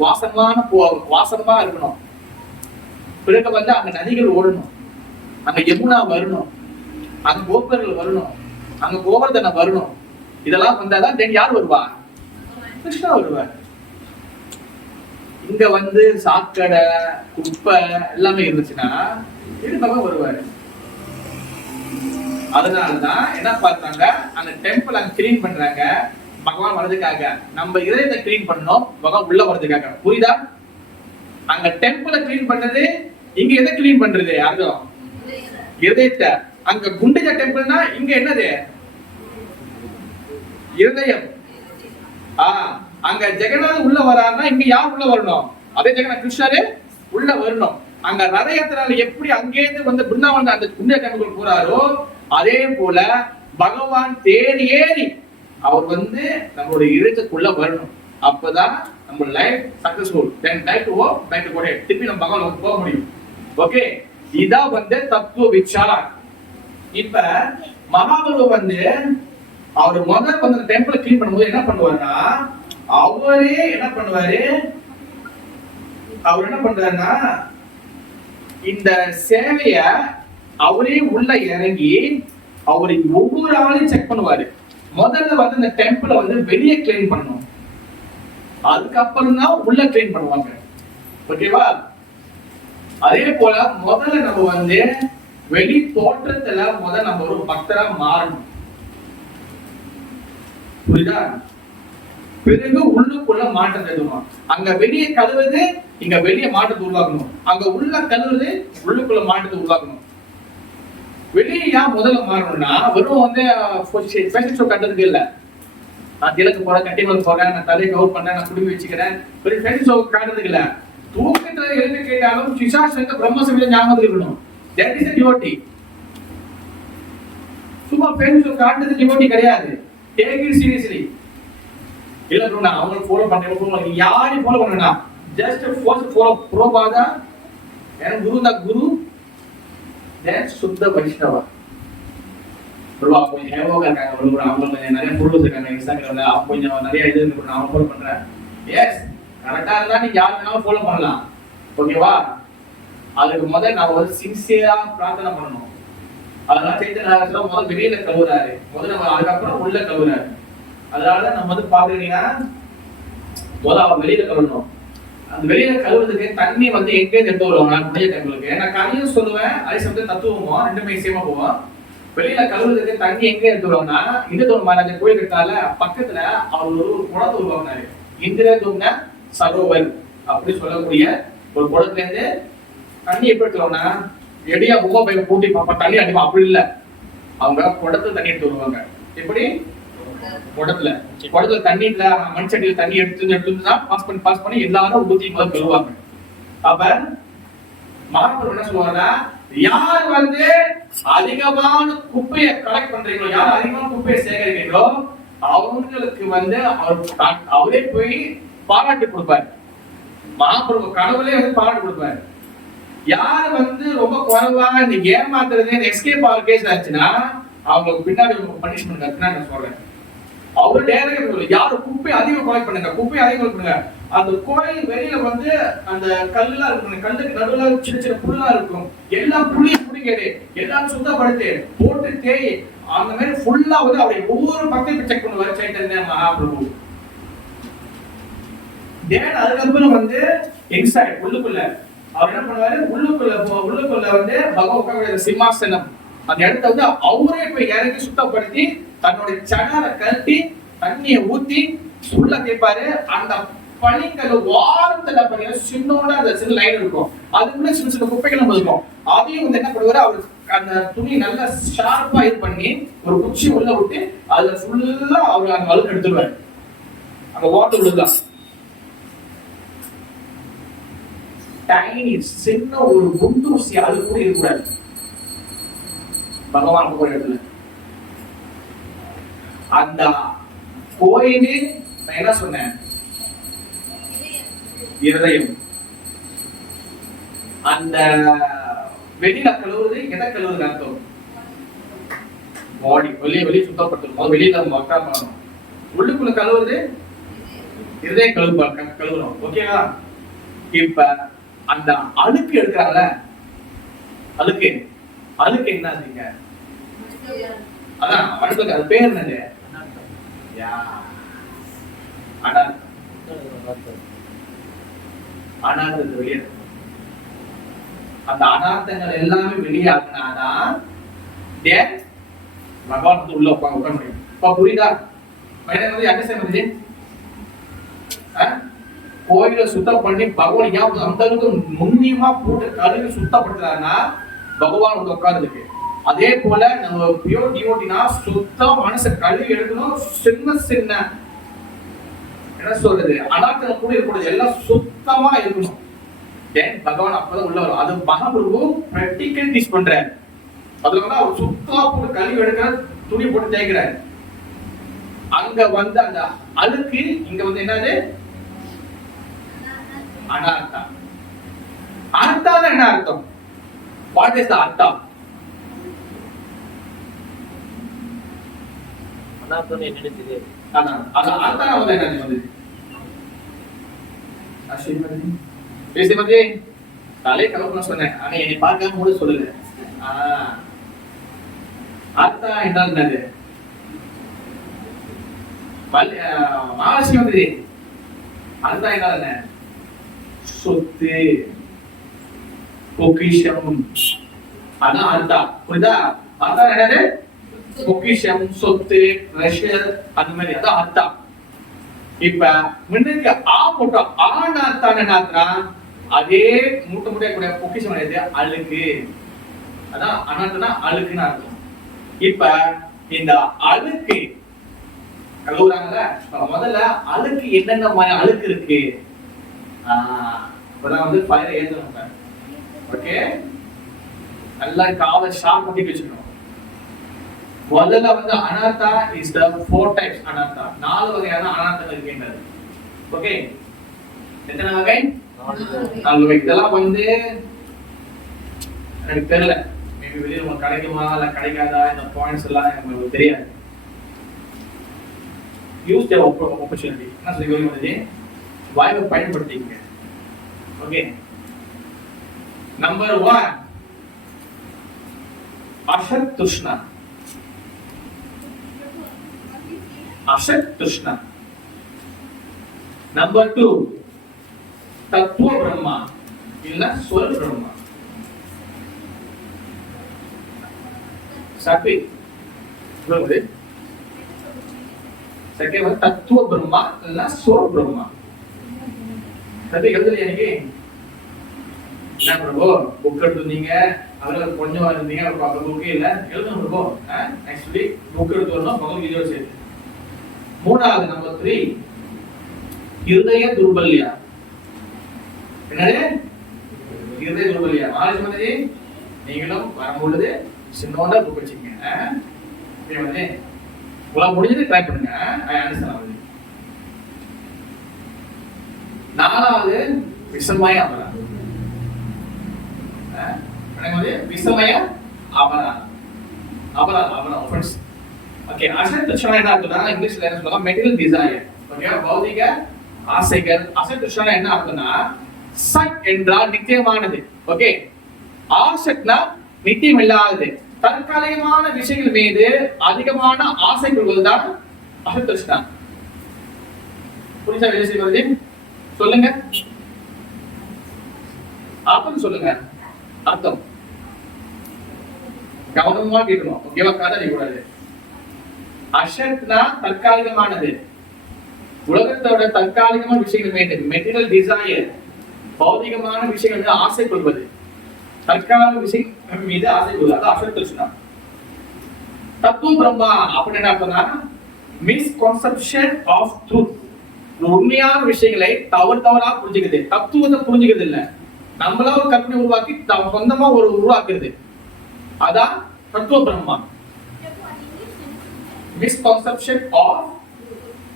வாசமா இருக்கணும். பிறகு வந்து அங்க நதிகள் ஓடணும், அங்க யமுனா வரணும், அங்க கோபுரங்கள் வரணும், அங்க கோவர்தனை வரணும். இதெல்லாம் வந்தாதான் யார் வருவா? கிருஷ்ணா வருவார். இங்க வந்து சாக்கடை குப்பை எல்லாமே இருந்துச்சுன்னா பக்கம் வருவாரு. அதனாலதான் என்ன பண்றாங்க, அந்த டெம்பிள் அங்க கிளீன் பண்றாங்க பகவான் வர்றதுக்காக. நம்ம இதயத்தை கிளீன் பண்ணணும் பகவான் உள்ள வர்றதுக்காக. புரியுதா? அங்க டெம்பிளை கிளீன் பண்ணது, இங்க எதை கிளீன் பண்றது? அர்த்தம் இதயத்தை. அங்க குண்டிஜா டெம்பிள்னா இங்க என்னது? இருதயம். அங்க ஜெகநாதர் உள்ள வராருன்னா இங்க யார் உள்ள வரணும்? அதே ஜெகநாத் கிருஷ்ணரே உள்ள வரணும். அங்க ரத யாத்திரால எப்படி அங்கேருந்து வந்து பிருந்தாவன் அந்த குண்டிஜா டெம்பிள் போறாரோ அதே போல பகவான் தேர் ஏறி அவர் வந்து நம்மளுடைய இருதயத்துக்குள்ள வரணும். அப்பதான் நம்ம life successful. Then time to work, time to go head. திருப்பி நம்ம பகவான் போக முடியும். ஓகே, இதான் வந்து தத்துவ விசாரம். இப்ப மகாபுரு வந்து அவர் முதல்ல வந்து டெம்பிள் கிளீன் பண்ணும்போது என்ன பண்ணுவாருன்னா அவர் என்ன பண்றாருன்னா இந்த சேவைய அவரே உள்ள இறங்கி அவரை ஒவ்வொரு ஆளையும் செக் பண்ணுவாரு. முதல்ல வந்து இந்த டெம்பிளை வந்து வெளியே கிளீன் பண்ணணும், அதுக்கப்புறம் தான் உள்ள கிளீன் பண்ணுவாங்க. ஓகேவா? அதே போல முதல்ல நம்ம வந்து வெளி தோற்றத்துல முதல்ல நம்ம ஒரு பக்தரா மாறணும். புரியுதா? பிறகு உள்ளுக்குள்ள மாற்றத்தை எதுவும் அங்க வெளியே கழுவுது, இங்க வெளியே மாற்றத்தை உருவாக்கணும். அங்க உள்ள கழுவுது, உள்ளுக்குள்ள மாற்றத்தை உருவாக்கணும். வெளியே ஏன் முதல்ல மாறணும்னா வெறும் வந்து ஃபேஷன் ஷோ கட்டுறதுக்கு இல்ல. நான் திலக்கு போறேன், கட்டிமலை போறேன், நான் தலையை கவர் பண்றேன், நான் குடும்பி வச்சுக்கிறேன், ஒரு ஃபேஷன் ஷோ காட்டுறதுக்கு இல்ல. தூக்கத்துல எழுந்து கேட்டாலும் சிசாசங்க பிரம்மசமித ஞாபகம் இருக்கணும். That is a devotee. சும்மா ஃபேஷன் ஷோ காட்டுறது டிவோட்டி கிடையாது. Take it seriously. இல்ல ப்ரோ, நான் அவங்களை ஃபாலோ பண்றேன், யாரையும் ஃபாலோ பண்ணனா just first follow Prabhupada and குரு then சுத்த வைஷ்ணவா. ப்ரோ அவங்க ஹேவோக இருக்காங்க, அவங்க நிறைய பொருள் இருக்காங்க இன்ஸ்டாகிராம்ல, அவங்க கொஞ்சம் நிறைய இது இருக்கு, நான் ஃபாலோ பண்றேன். எஸ், கரெக்டா இருந்தா நீ யார் வேணாலும் ஃபாலோ பண்ணலாம். ஓகேவா? அதுக்கு முதல்ல நான் ஒரு சின்சியரா பிரார்த்தனை பண்ணணும். அதனால சைத்தன்ய முதல் வெளியில கழுவுறாரு, முதல்ல அதுக்கப்புறம் உள்ள கழுவுறாரு. அதனால நம்ம வந்து பாத்துக்கிட்டீங்கன்னா முதல்ல அவர் வெளியில கழுவணும், அந்த வெளியில கழுவுறதுக்கு தண்ணி வந்து எங்க எடுத்து வருவாங்க புதிய டைம்களுக்கு நான் கதையும் சொல்லுவேன் அதே சமயத்தில் தத்துவமும் ரெண்டுமே சேமா போவோம். வெளியில கழுவுறதுக்கு தண்ணி எங்க எடுத்து வருவாங்கன்னா இந்துதோர் மகாராஜா கோயில் கட்டால பக்கத்துல அவர் ஒரு குளத்தை உருவாக்குனாரு. இந்திரதும்ன சரோவர் அப்படி சொல்லக்கூடிய ஒரு குளத்துல இருந்து தண்ணி எப்படி எடுத்துருவாங்கன்னா எடியா முகம் போய் பூட்டி தண்ணி அடிப்பா அப்படி இல்லை. அவங்க குடத்துல தண்ணி எடுத்து வருவாங்க. எப்படி குடத்துல தண்ணியில மண்சட்டியில தண்ணி எடுத்து தான் பாஸ் பண்ணி எல்லாரும் ஊத்தி முதல் கழுவாங்க. அப்ப மகாபுரம் என்ன சொல்லுவாங்கன்னா யார் வந்து அதிகமான குப்பையை கலெக்ட் பண்றீங்களோ யார் அதிகமான குப்பையை சேகரிக்கிறீங்களோ அவங்களுக்கு வந்து அவரே போய் பாராட்டு கொடுப்பாரு. மகாபுரம் கடவுளே வந்து பாராட்டு கொடுப்பாரு. யார் வந்து ரொம்ப குறைவா இந்த ஏமாத்துறது எஸ்கேப் ஆகிற கேஸ் ஆச்சுன்னா அவங்களுக்கு பின்னாடி பனிஷ்மெண்ட் இருக்குன்னு நான் சொல்றேன். அவரு டேரக்டா யாரு குப்பை அதிகம் கொலை பண்ணுங்க, குப்பை அதிகம் கொலை பண்ணுங்க. அந்த கோயில் வெளியில வந்து அந்த கல்லெல்லாம் இருக்கும், கல்லுக்கு நடுவுல சின்ன சின்ன புல்லா இருக்கும், எல்லாம் புடிங்கேடு எல்லாம் சுத்தப்படுத்து போட்டு தேய் அந்த மாதிரி ஃபுல்லா வந்து அவரை ஒவ்வொரு பக்கத்தையும் செக் பண்ணுவாரு சைத்தன்ய மகாபிரபு. அதுக்கப்புறம் வந்து இன்சைட் உள்ளுக்குள்ள அவர் என்ன பண்ணுவாரு, உள்ளுக்குள்ள வந்து பகவான் சிம்மாசனம் அந்த இடத்த வந்து அவரே போய் இறங்கி சுத்தப்படுத்தி தன்னுடைய சடார கழட்டி தண்ணியை ஊத்தி உள்ள கேட்பாரு. அந்த பனிக்கல் வாரத்துல பாத்தீங்கன்னா சின்னோட அந்த சின்ன லைன் இருக்கும், அதுக்குள்ள சின்ன சின்ன குப்பைகள் இருக்கும். அதையும் வந்து என்ன பண்ணுவாரு, அவர் அந்த துணி நல்லா ஷார்ப்பா இது பண்ணி ஒரு குச்சி உள்ள விட்டு அதுல ஃபுல்லா அவர் அந்த அழுக்கு எடுத்துருவாரு. அந்த வாட்டர் உள்ளதான் டைனி சின்ன ஒரு குண்டூசி அது கூட இருக்கக்கூடாது பகவான் போற இடத்துல. அந்த கோயிலே நான் என்ன சொன்னேன், இருதயம். அந்த வெளியில கழுவுறது எதை கழுவுறது அர்த்தம், பாடி வெளியே சுத்தப்படுத்தணும், வெளியில மக்கா பண்ணணும். உள்ளுக்குள்ள கழுவுறது இருதயம் கழுவுறோம். ஓகேவா? இப்ப அந்த அழுக்கு எடுக்கிறாங்கல்ல, அழுக்கு என்ன ஆச்சுங்க, அதான் அழுக்கு அது பேர் என்னது, அனார்த்தம் வெளியே. அந்த அனார்த்தங்கள் எல்லாமே வெளியாகினாதான் பகவான் உள்ள உட்கார முடியும். இப்ப புரியுதா? என்ன செய்ய கோயில சுத்தம் பண்ணி பகவான் அந்த அளவுக்கு நுண்ணியமா போட்டு கழுவி சுத்தப்படுத்துறாங்கன்னா பகவான் வந்து உட்கார்றதுக்கு. அதே போல நம்ம பியூர் டிவோட்டினா சுத்தம் மனசை கழுவி எடுக்கணும். சின்ன என்ன சொல்றது அனார்த்தங்கள் கூட இருக்கக்கூடாது, எல்லாம் சுத்தமா இருக்கணும். பகவான் அப்பதான் உள்ள வரும். அது மகாபிரபு பிராக்டிக்கல் டீச் பண்றாரு. அதுல வந்து அவர் சுத்தமா போட்டு கழுவி எடுக்கிற, துணி போட்டு தேய்க்கிறாரு. அங்க வந்து அந்த அழுக்கு இங்க வந்து என்னது அனார்த்தா. அர்த்தம் என்ன அர்த்தம்? வாட் இஸ் தி அர்த்தம்? அனார்த்தம் என்னன்னு தெரியாது. அது அர்த்தம் வந்து என்ன வந்து அசிமதி பேசிமதி காலை கலப்பன சொன்னேன். ஆனா என்னை பார்க்காம கூட சொல்லல. அர்த்தம் என்னது மகாலட்சுமி வந்து அர்த்தம் என்ன, சொத்து பொக்கிஷம், அதான் அர்த்தம். புரியுதா? அர்த்தம் என்னது, பொக்கிஷம் சொத்து ட்ரெஷர் அந்த மாதிரி, அதான் அர்த்தம். இப்ப முன்னுக்கு ஆ போட்டோம், ஆனாத்தான் என்ன, அதே மூட்டை கூட பொக்கிஷம் கிடையாது, அழுக்கு. அதான் அனாத்தனா அழுக்குன்னு அர்த்தம். இப்ப இந்த அழுக்கு கழுவுறாங்கல்ல, முதல்ல அழுக்கு என்னென்ன மாதிரி அழுக்கு இருக்கு வந்து ஃபயர் ஏத்தணும். ஓகே, நல்லா காலை ஷார்ப் பண்ணி வச்சுக்கணும். முதல்ல வந்து அனாத்தா இஸ் த 4 டைப்ஸ் அனாத்தா, 4 வகையான அனாத்தங்கள் இருக்கின்றது. ஓகே, எத்தனை வகை? 4 வகை. இதெல்லாம் வந்து எனக்கு தெரியல, மேபி வெளியே உங்களுக்கு கிடைக்குமா இல்ல கிடைக்காதா, இந்த பாயிண்ட்ஸ் எல்லாம் எனக்கு தெரியாது. Use the opportunity. என்ன சொல்லி வாய்ப்பை பயன்படுத்திங்க. ஓகே, நம்பர் 1 அஷத் துஷ்ணா. அஷத் துஷ்ணா. நம்பர் 2 தத்துவ பிரம்மா இல்ல ஸ்வர பிரம்மா. சாத்விக் சொல்லுங்க. செகண்ட் வந்து தத்துவ பிரம்மா இல்ல ஸ்வர பிரம்மா. சாத்விக் எழுதலையா இன்னைக்கு? என்ன பிரபு புக் எடுத்துருந்தீங்க, அதுல கொஞ்சம் இருந்தீங்க, அப்ப புக்கே இல்ல, எழுதணும் பிரபு. ஆக்சுவலி புக் எடுத்து வரணும், முதல் வீடியோ சேர்த்து. மூணாவது நம்பர் 3 இருதய துர்பல்யா. என்னது? இருதய துர்பல்யா. ஆலோசனை பண்ணி நீங்களும் வரும்பொழுது சின்னோண்டா புக் வச்சுக்கங்க. வந்து உங்களால் முடிஞ்சது ட்ரை பண்ணுங்க. அண்டர்ஸ்டாண்ட். நாலாவது விசமய அபராதம். விசமய அபராதம். அபராதம் ஆஃபென்ஸ். ஓகே, அசத் திருஷ்ணா என்ன அர்த்தம்னா இங்கிலீஷ்ல என்ன சொல்லுவாங்க? Material desire. ஓகே, பௌதிக ஆசைகள். அசத் திருஷ்ணா என்ன அர்த்தம்னா சத் என்றால் நித்தியமானது. ஓகே, ஆசக்னா நித்தியம் இல்லாதது. தற்காலிகமான விஷயங்கள் மீது அதிகமான ஆசை கொள்வதுதான் அசத் திருஷ்ணா. புரிஞ்சா வேலை செய்வது? சொல்லுங்க, அர்த்தம் சொல்லுங்க. அர்த்தம் கவனமா கேட்கணும். ஓகேவா? கதை கூடாது. அசத்னா தற்காலிகமானது. உலகத்தோட தற்காலிகமான விஷயங்கள் மீது மெட்டீரியல் டிசைர், பௌதிகமான விஷயங்கள் மீது ஆசை கொள்வது, தற்காலிக விஷயம் மீது ஆசை கொள்வது, அது அசத் திருஷ்ணா. தத்துவ பிரம்மா அப்படின்னு அர்த்தம்னா மிஸ்கான்செப்ஷன் ஆஃப் ட்ரூத். உண்மையான விஷயங்களை தவறா புரிஞ்சுக்குது, தத்துவத்தை புரிஞ்சுக்கிறது இல்ல, நம்மளா ஒரு கற்பனை உருவாக்கி சொந்தமா ஒரு உருவாக்குறது, அதான் தத்துவ Brahma. misconception of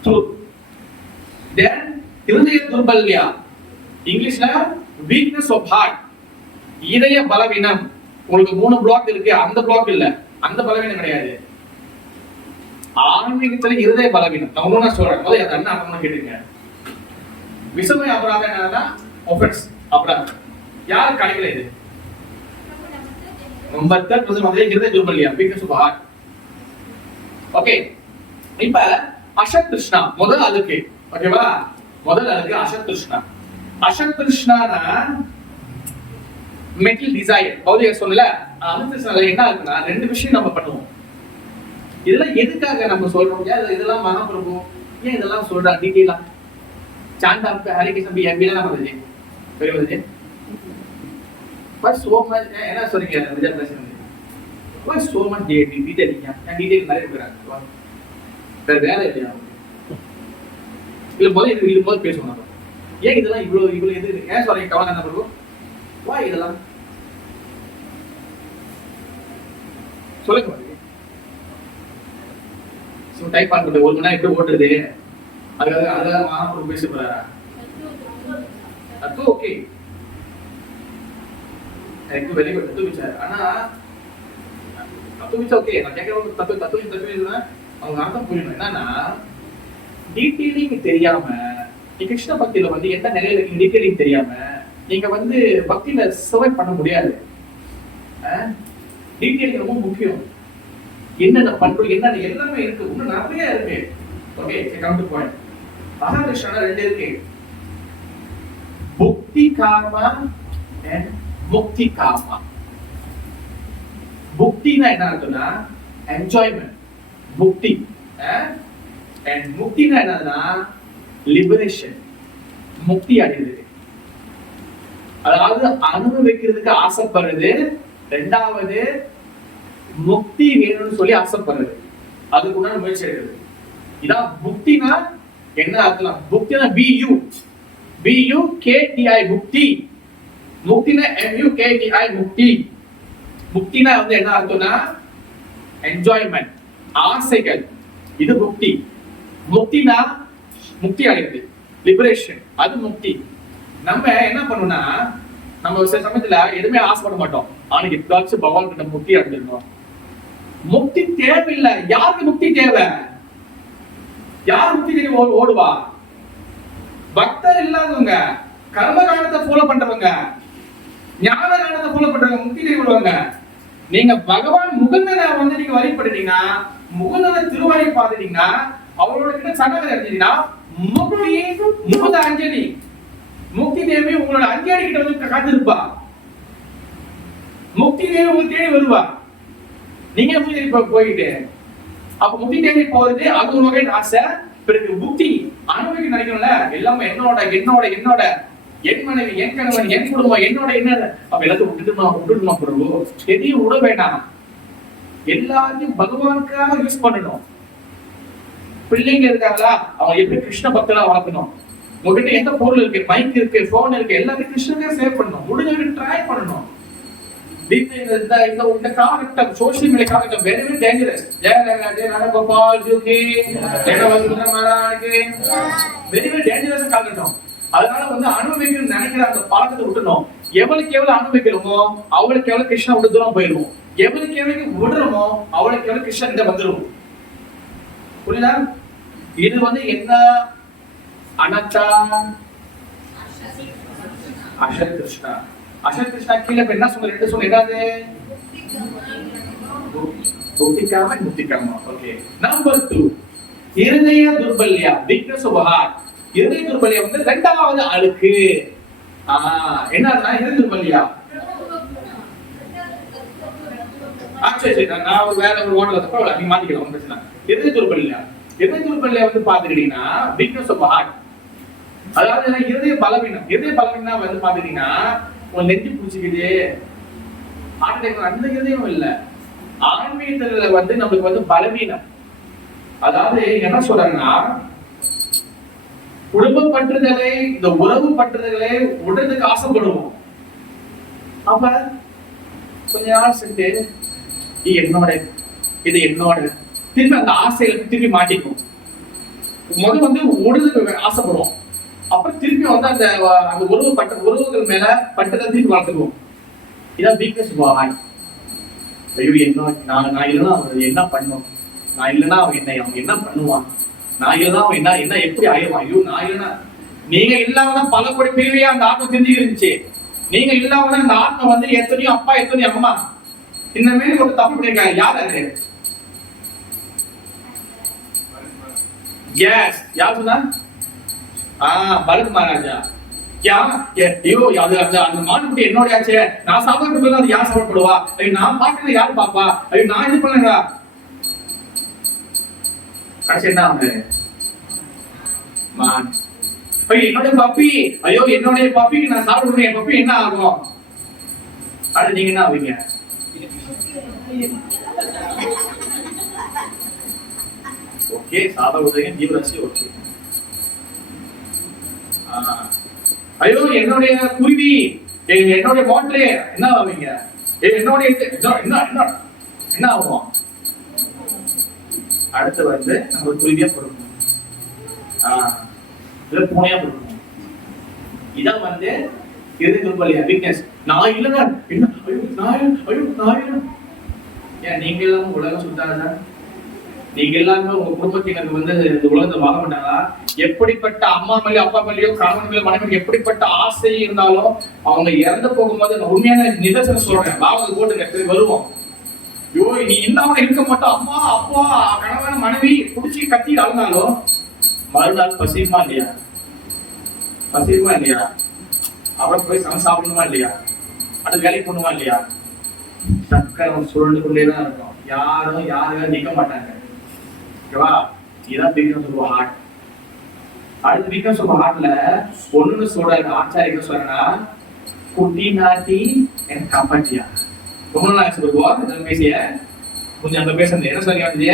truth. Then இருதய துர்பல்யா, இங்கிலீஷ்ல weakness of heart. இதய பலவீனம். உங்களுக்கு 3 பிளாக் இருக்கு, அந்த பிளாக் இல்ல, அந்த பலவீனம் கிடையாது. ஆன்மீகத்துல இருதய பலவீனம். நான் ஒண்ணு சொல்றேன், முதல்ல அதை என்ன அர்த்தம்னு கேட்டுங்க. விசமய அபராதம் என்னன்னா ஆஃபென்ஸ், அபராதம். யார் கிடைக்கல இது? நம்பர் 3 முதல்ல இருதய துர்பல்யா, weakness of heart. ஓகே, இப்ப அசத் திருஷ்ணா முதல் அதுக்கு. ஓகேவா? முதல் அதுக்கு அசத் திருஷ்ணா. அசத் திருஷ்ணானா மெட்டீரியல் டிசைர், பௌதிக சொல்லல. அசத் திருஷ்ணால என்ன இருக்குன்னா 2 விஷயம் நம்ம பண்ணுவோம். இதெல்லாம் எதுக்காக நம்ம சொல்றோம்? இதெல்லாம் மகாபிரபு ஏன் இதெல்லாம் சொல்றா டீடைலா? சாண்ட் ஆஃப் ஹரிகிருஷ்ணன் பி எம்பில நம்ம வருது பெரியது. பட் சோ மச் என்ன சொல்றீங்க Vijay Prasan? Why so much detail? நான் டீடைல் நிறைய இருக்கிறாங்க. வேற இல்லையா? இல்ல முதல்ல இது போது பேசுவோம். ஏன் இதெல்லாம் இவ்வளவு எது? ஏன் சொல்றீங்க கவனம் என்ன பண்ணுவோம்? Why இதெல்லாம் சொல்லுங்க. சோ டைப் பண்றது 1 மணி நேரம் எப்படி ஓடுறது? அத மாமா பேச போறாரா? அது ஓகே. எனக்கு வெரி குட் தத்து விசார். ஆனா தத்து விசார் ஓகே. நான் கேக்குறது தத்து அவங்க அர்த்தம் புரியணும். என்னன்னா டீடைலிங் தெரியாம நீ கிருஷ்ண பக்தியில வந்து என்ன நிலையில இருக்கீங்க டீடைலிங் தெரியாம நீங்க வந்து பக்தியில சர்வை பண்ண முடியாது. டீடைலிங் ரொம்ப முக்கியம். என்னென்ன பண்றோம், என்னென்ன எல்லாமே இருக்கு, இன்னும் நிறைய இருக்கு. Okay, come to point. Mahakrishna 2 இருக்கு. புக்தி காமா and முக்தி காமா. புக்தினா என்ன அர்த்தம்னா என்ஜாய்மெண்ட், முக்தி. and முக்தினா என்னன்னா லிபரேஷன், முக்தி அடைகிறது. அதாவது அனுபவிக்கிறதுக்கு ஆசைப்படுறது. 2வது முக்தி வேணும்னு சொல்லி ஆசைப்படுறது, அதுக்கு உண்டான முயற்சி எடுக்கிறது. இதான் புக்தினா என்ன அர்த்தம்? புக்தினா BUKTI முக்தி. முக்தினா MUKTI முக்தி. முக்தினா வந்து என்ன அர்த்தம்னா என்ஜாய்மெண்ட், ஆசைகள். இது முக்தி. முக்தினா முக்தி அடைகிறது, லிபரேஷன், அது முக்தி. நம்ம என்ன பண்ணோம்னா நம்ம சில சமயத்துல எதுவுமே ஆசைப்பட மாட்டோம். ஆனா எப்படாச்சும் பகவான் கிட்ட முக்தி அடைஞ்சிருக்கோம். முக்தி தேவையில்லை. யாருக்கு முக்தி தேவை? யார் முக்தி தேவை ஓடுவா? பக்தர் இல்லாதவங்க, கர்மகாண்டத்தை ஃபாலோ பண்றவங்க, ஞான காண்டத்தை ஃபாலோ பண்றவங்க முக்தி தேடி வருவாங்க. நீங்க பகவான் முகுந்தனை வந்து நீங்க வழிபடுறீங்கன்னா, முகுந்தனை திருவடி பார்த்துட்டீங்கன்னா, அவரோட கிட்ட சரணாகதி அடைஞ்சீங்கன்னா முக்தி முகுந்த அஞ்சலி. முக்தி தேவி உங்களோட அங்கேடி கிட்ட வந்து காத்திருப்பா. முக்தி தேவி உங்க தேடி வருவா. நீங்க போயிட்டு அப்ப முக்தி தேடி போறது அது ஒரு வகை ஆசை. பிறகு முக்தி அனுபவிக்க நினைக்கணும்ல, எல்லாமே என்னோட என்னோட என்னோட என் மனைவி, என் கணவன், என் குடும்பம், என்னோட என்ன, அப்ப எல்லாத்தையும் விட்டுட்டுமா பிரபு, எதையும் விட வேண்டாம். எல்லாத்தையும் பகவானுக்காக யூஸ் பண்ணணும். பிள்ளைங்க இருக்காங்களா, அவங்க எப்படி கிருஷ்ண பக்தரா வளர்க்கணும். உங்ககிட்ட எந்த பொருள் இருக்கு, மைக் இருக்கு, போன் இருக்கு, எல்லாத்தையும் கிருஷ்ணனுக்கே சேவ் பண்ணணும். முடிஞ்சவரை ட்ரை பண்ணணும். இந்த காலகட்டம் சோசியல் மீடியா காலகட்டம் வெரி டேஞ்சரஸ். ஜெய கோபால் ஜூகி வெரி டேஞ்சரஸ் காலகட்டம். அதனால வந்து அனுபவிக்கணும்னு நினைக்கிற அந்த பழக்கத்தை விட்டுணும். எவ்வளவுக்கு எவ்வளவு அனுபவிக்கிறோமோ அவளுக்கு எவ்வளவு கிருஷ்ணா விட்டு தூரம் போயிடுவோம். எவ்வளவுக்கு எவ்வளவு விடுறோமோ அவளுக்கு எவ்வளவு கிருஷ்ணா கிட்ட வந்துடும். புரியுதா? இது வந்து என்ன அனத்தா அசத் கிருஷ்ணா. அசத் கிருஷ்ணா கீழே என்ன சொல்ல, ரெண்டு சொல்ல என்னது, புத்திகாம முத்திகாம. ஓகே. நம்பர் 2 இருதய துர்பல்யா, வீக்னஸ் ஆஃப் ஹார்ட். இருதய துர்பல்யா வந்து இரண்டாவது அழுக்கு. என்னன்னா இருதய துர்பல்யா. சரி நான் ஒரு வேற ஒரு ஓட்டல தப்ப நீங்க மாத்திக்கலாம், ஒன்றும் பிரச்சனை. இருதய துர்பல்யா, இருதய துர்பல்யா வந்து பாத்துக்கிட்டீங்கன்னா வீக்னஸ் ஆஃப் ஹார்ட். அதாவது இருதய பலவீனம். இருதய பலவீனம் வந்து பாத்துக்கிட்டீங்கன்னா உன் நெஞ்சு பிடிச்சிக்குது, அந்த இருதயம் இல்ல, ஆன்மீகத்துல வந்து நம்மளுக்கு வந்து பலவீனம். அதாவது என்ன சொல்றாங்கன்னா குடும்ப பற்றுதலை, இந்த உறவு பற்றுதலை உடனதுக்கு ஆசைப்படுவோம். அப்ப கொஞ்ச நாள் சென்று என்னோட இது என்னோட திருப்பி அந்த ஆசையில திருப்பி மாட்டிக்கும். முதல் வந்து உடலுக்கு ஆசைப்படுவோம், அப்புறம் திருப்பி வந்து அந்த அந்த உறவுகள் மேல பட்டுதல் திருப்பி வளர்த்துக்குவோம். இதான் வீக்னஸ் ஆகி. ஐயோ என்ன நான் இல்லைன்னா அவன் என்ன பண்ணும், நான் இல்லைன்னா அவன் என்ன பண்ணுவான், நான் இல்லைன்னா அவன் என்ன எப்படி ஆயிடுவான், ஐயோ நான் இல்லைன்னா. நீங்க இல்லாமதான் பல கோடி பிரிவையா அந்த ஆத்மா தெரிஞ்சு இருந்துச்சு. நீங்க இல்லாமதான் அந்த ஆத்மா வந்து எத்தனையோ அப்பா எத்தனையோ அம்மா இந்த மாதிரி ஒரு தப்பு பண்ணிருக்காங்க. யார் அது? எஸ், யார் சொன்னா? பரத் மகாராஜா. ஐயோ அந்த மாட்டுக்குட்டி என்னோட ஆச்சு, நான் சாப்பிட்டு அது யார் சாப்பிடுவா, ஐயோ நான் பாக்குறது யாரு பாப்பா, ஐயோ நான் இது பண்ணுங்க. கடைசி என்ன ஆகுது? என்னோட பப்பி, ஐயோ என்னுடைய பப்பிக்கு நான் சாப்பிடுவேன், என் பப்பி என்ன ஆகும்? அது நீங்க என்ன ஆவீங்க? ஓகே, சாப்பிடுவதையும் ஜீவராசி. ஓகே. ஐயோ என்னுடைய குருவி, என்னுடைய பாட்டிலே என்ன ஆவீங்க? என்னுடைய என்ன ஆகும்? அடுத்து வந்து நம்ம குருவியா கொடுக்கணும், பூனையா கொடுக்கணும். இதான் வந்து இருதய துர்பல்யா, வீக்னஸ். நான் இல்லைன்னா என்ன, ஐயோ நான் ஏன் நீங்க எல்லாம் உலகம் சுத்தாதா? நீங்க எல்லாருமே உங்க குடும்பத்தினருக்கு வந்து இந்த உலகத்தை வாழ மாட்டாங்களா? எப்படிப்பட்ட அம்மா மேலே அப்பா மேலேயோ கணவன் மேலே மனைவி எப்படிப்பட்ட ஆசை இருந்தாலும் அவங்க இறந்து போகும்போது உண்மையான நிதர்சனம் சொல்றேன், பாவத்தை போட்டுங்க வருவோம். ஐயோ நீ இல்லாம இருக்க மாட்டோம், அம்மா அப்பா கணவன் மனைவி குடிச்சு கத்தி அழுந்தாலும் மறுநாள் பசியுமா இல்லையா? பசியுமா இல்லையா? அப்புறம் போய் சாப்பிடணுமா இல்லையா? அது வேலைக்கு பண்ணுமா இல்லையா? சக்கரை சுருண்டு கொண்டேதான் இருக்கும். யாரும் நிக்க மாட்டாங்க. ஓகேவா? இதான் வீக்னஸ் ஆஃப் ஹார்ட். அடுத்து வீக்னஸ் ஆஃப் ஹார்ட்ல ஒண்ணு சொல்றாரு ஆச்சாரியர் சொல்றா, குட்டி நாட்டி என் கப்பட்டியா. ரொம்ப நாள் சொல்லுவோம் பேசிய கொஞ்சம் அங்க பேசுறது என்ன சொல்லி வந்து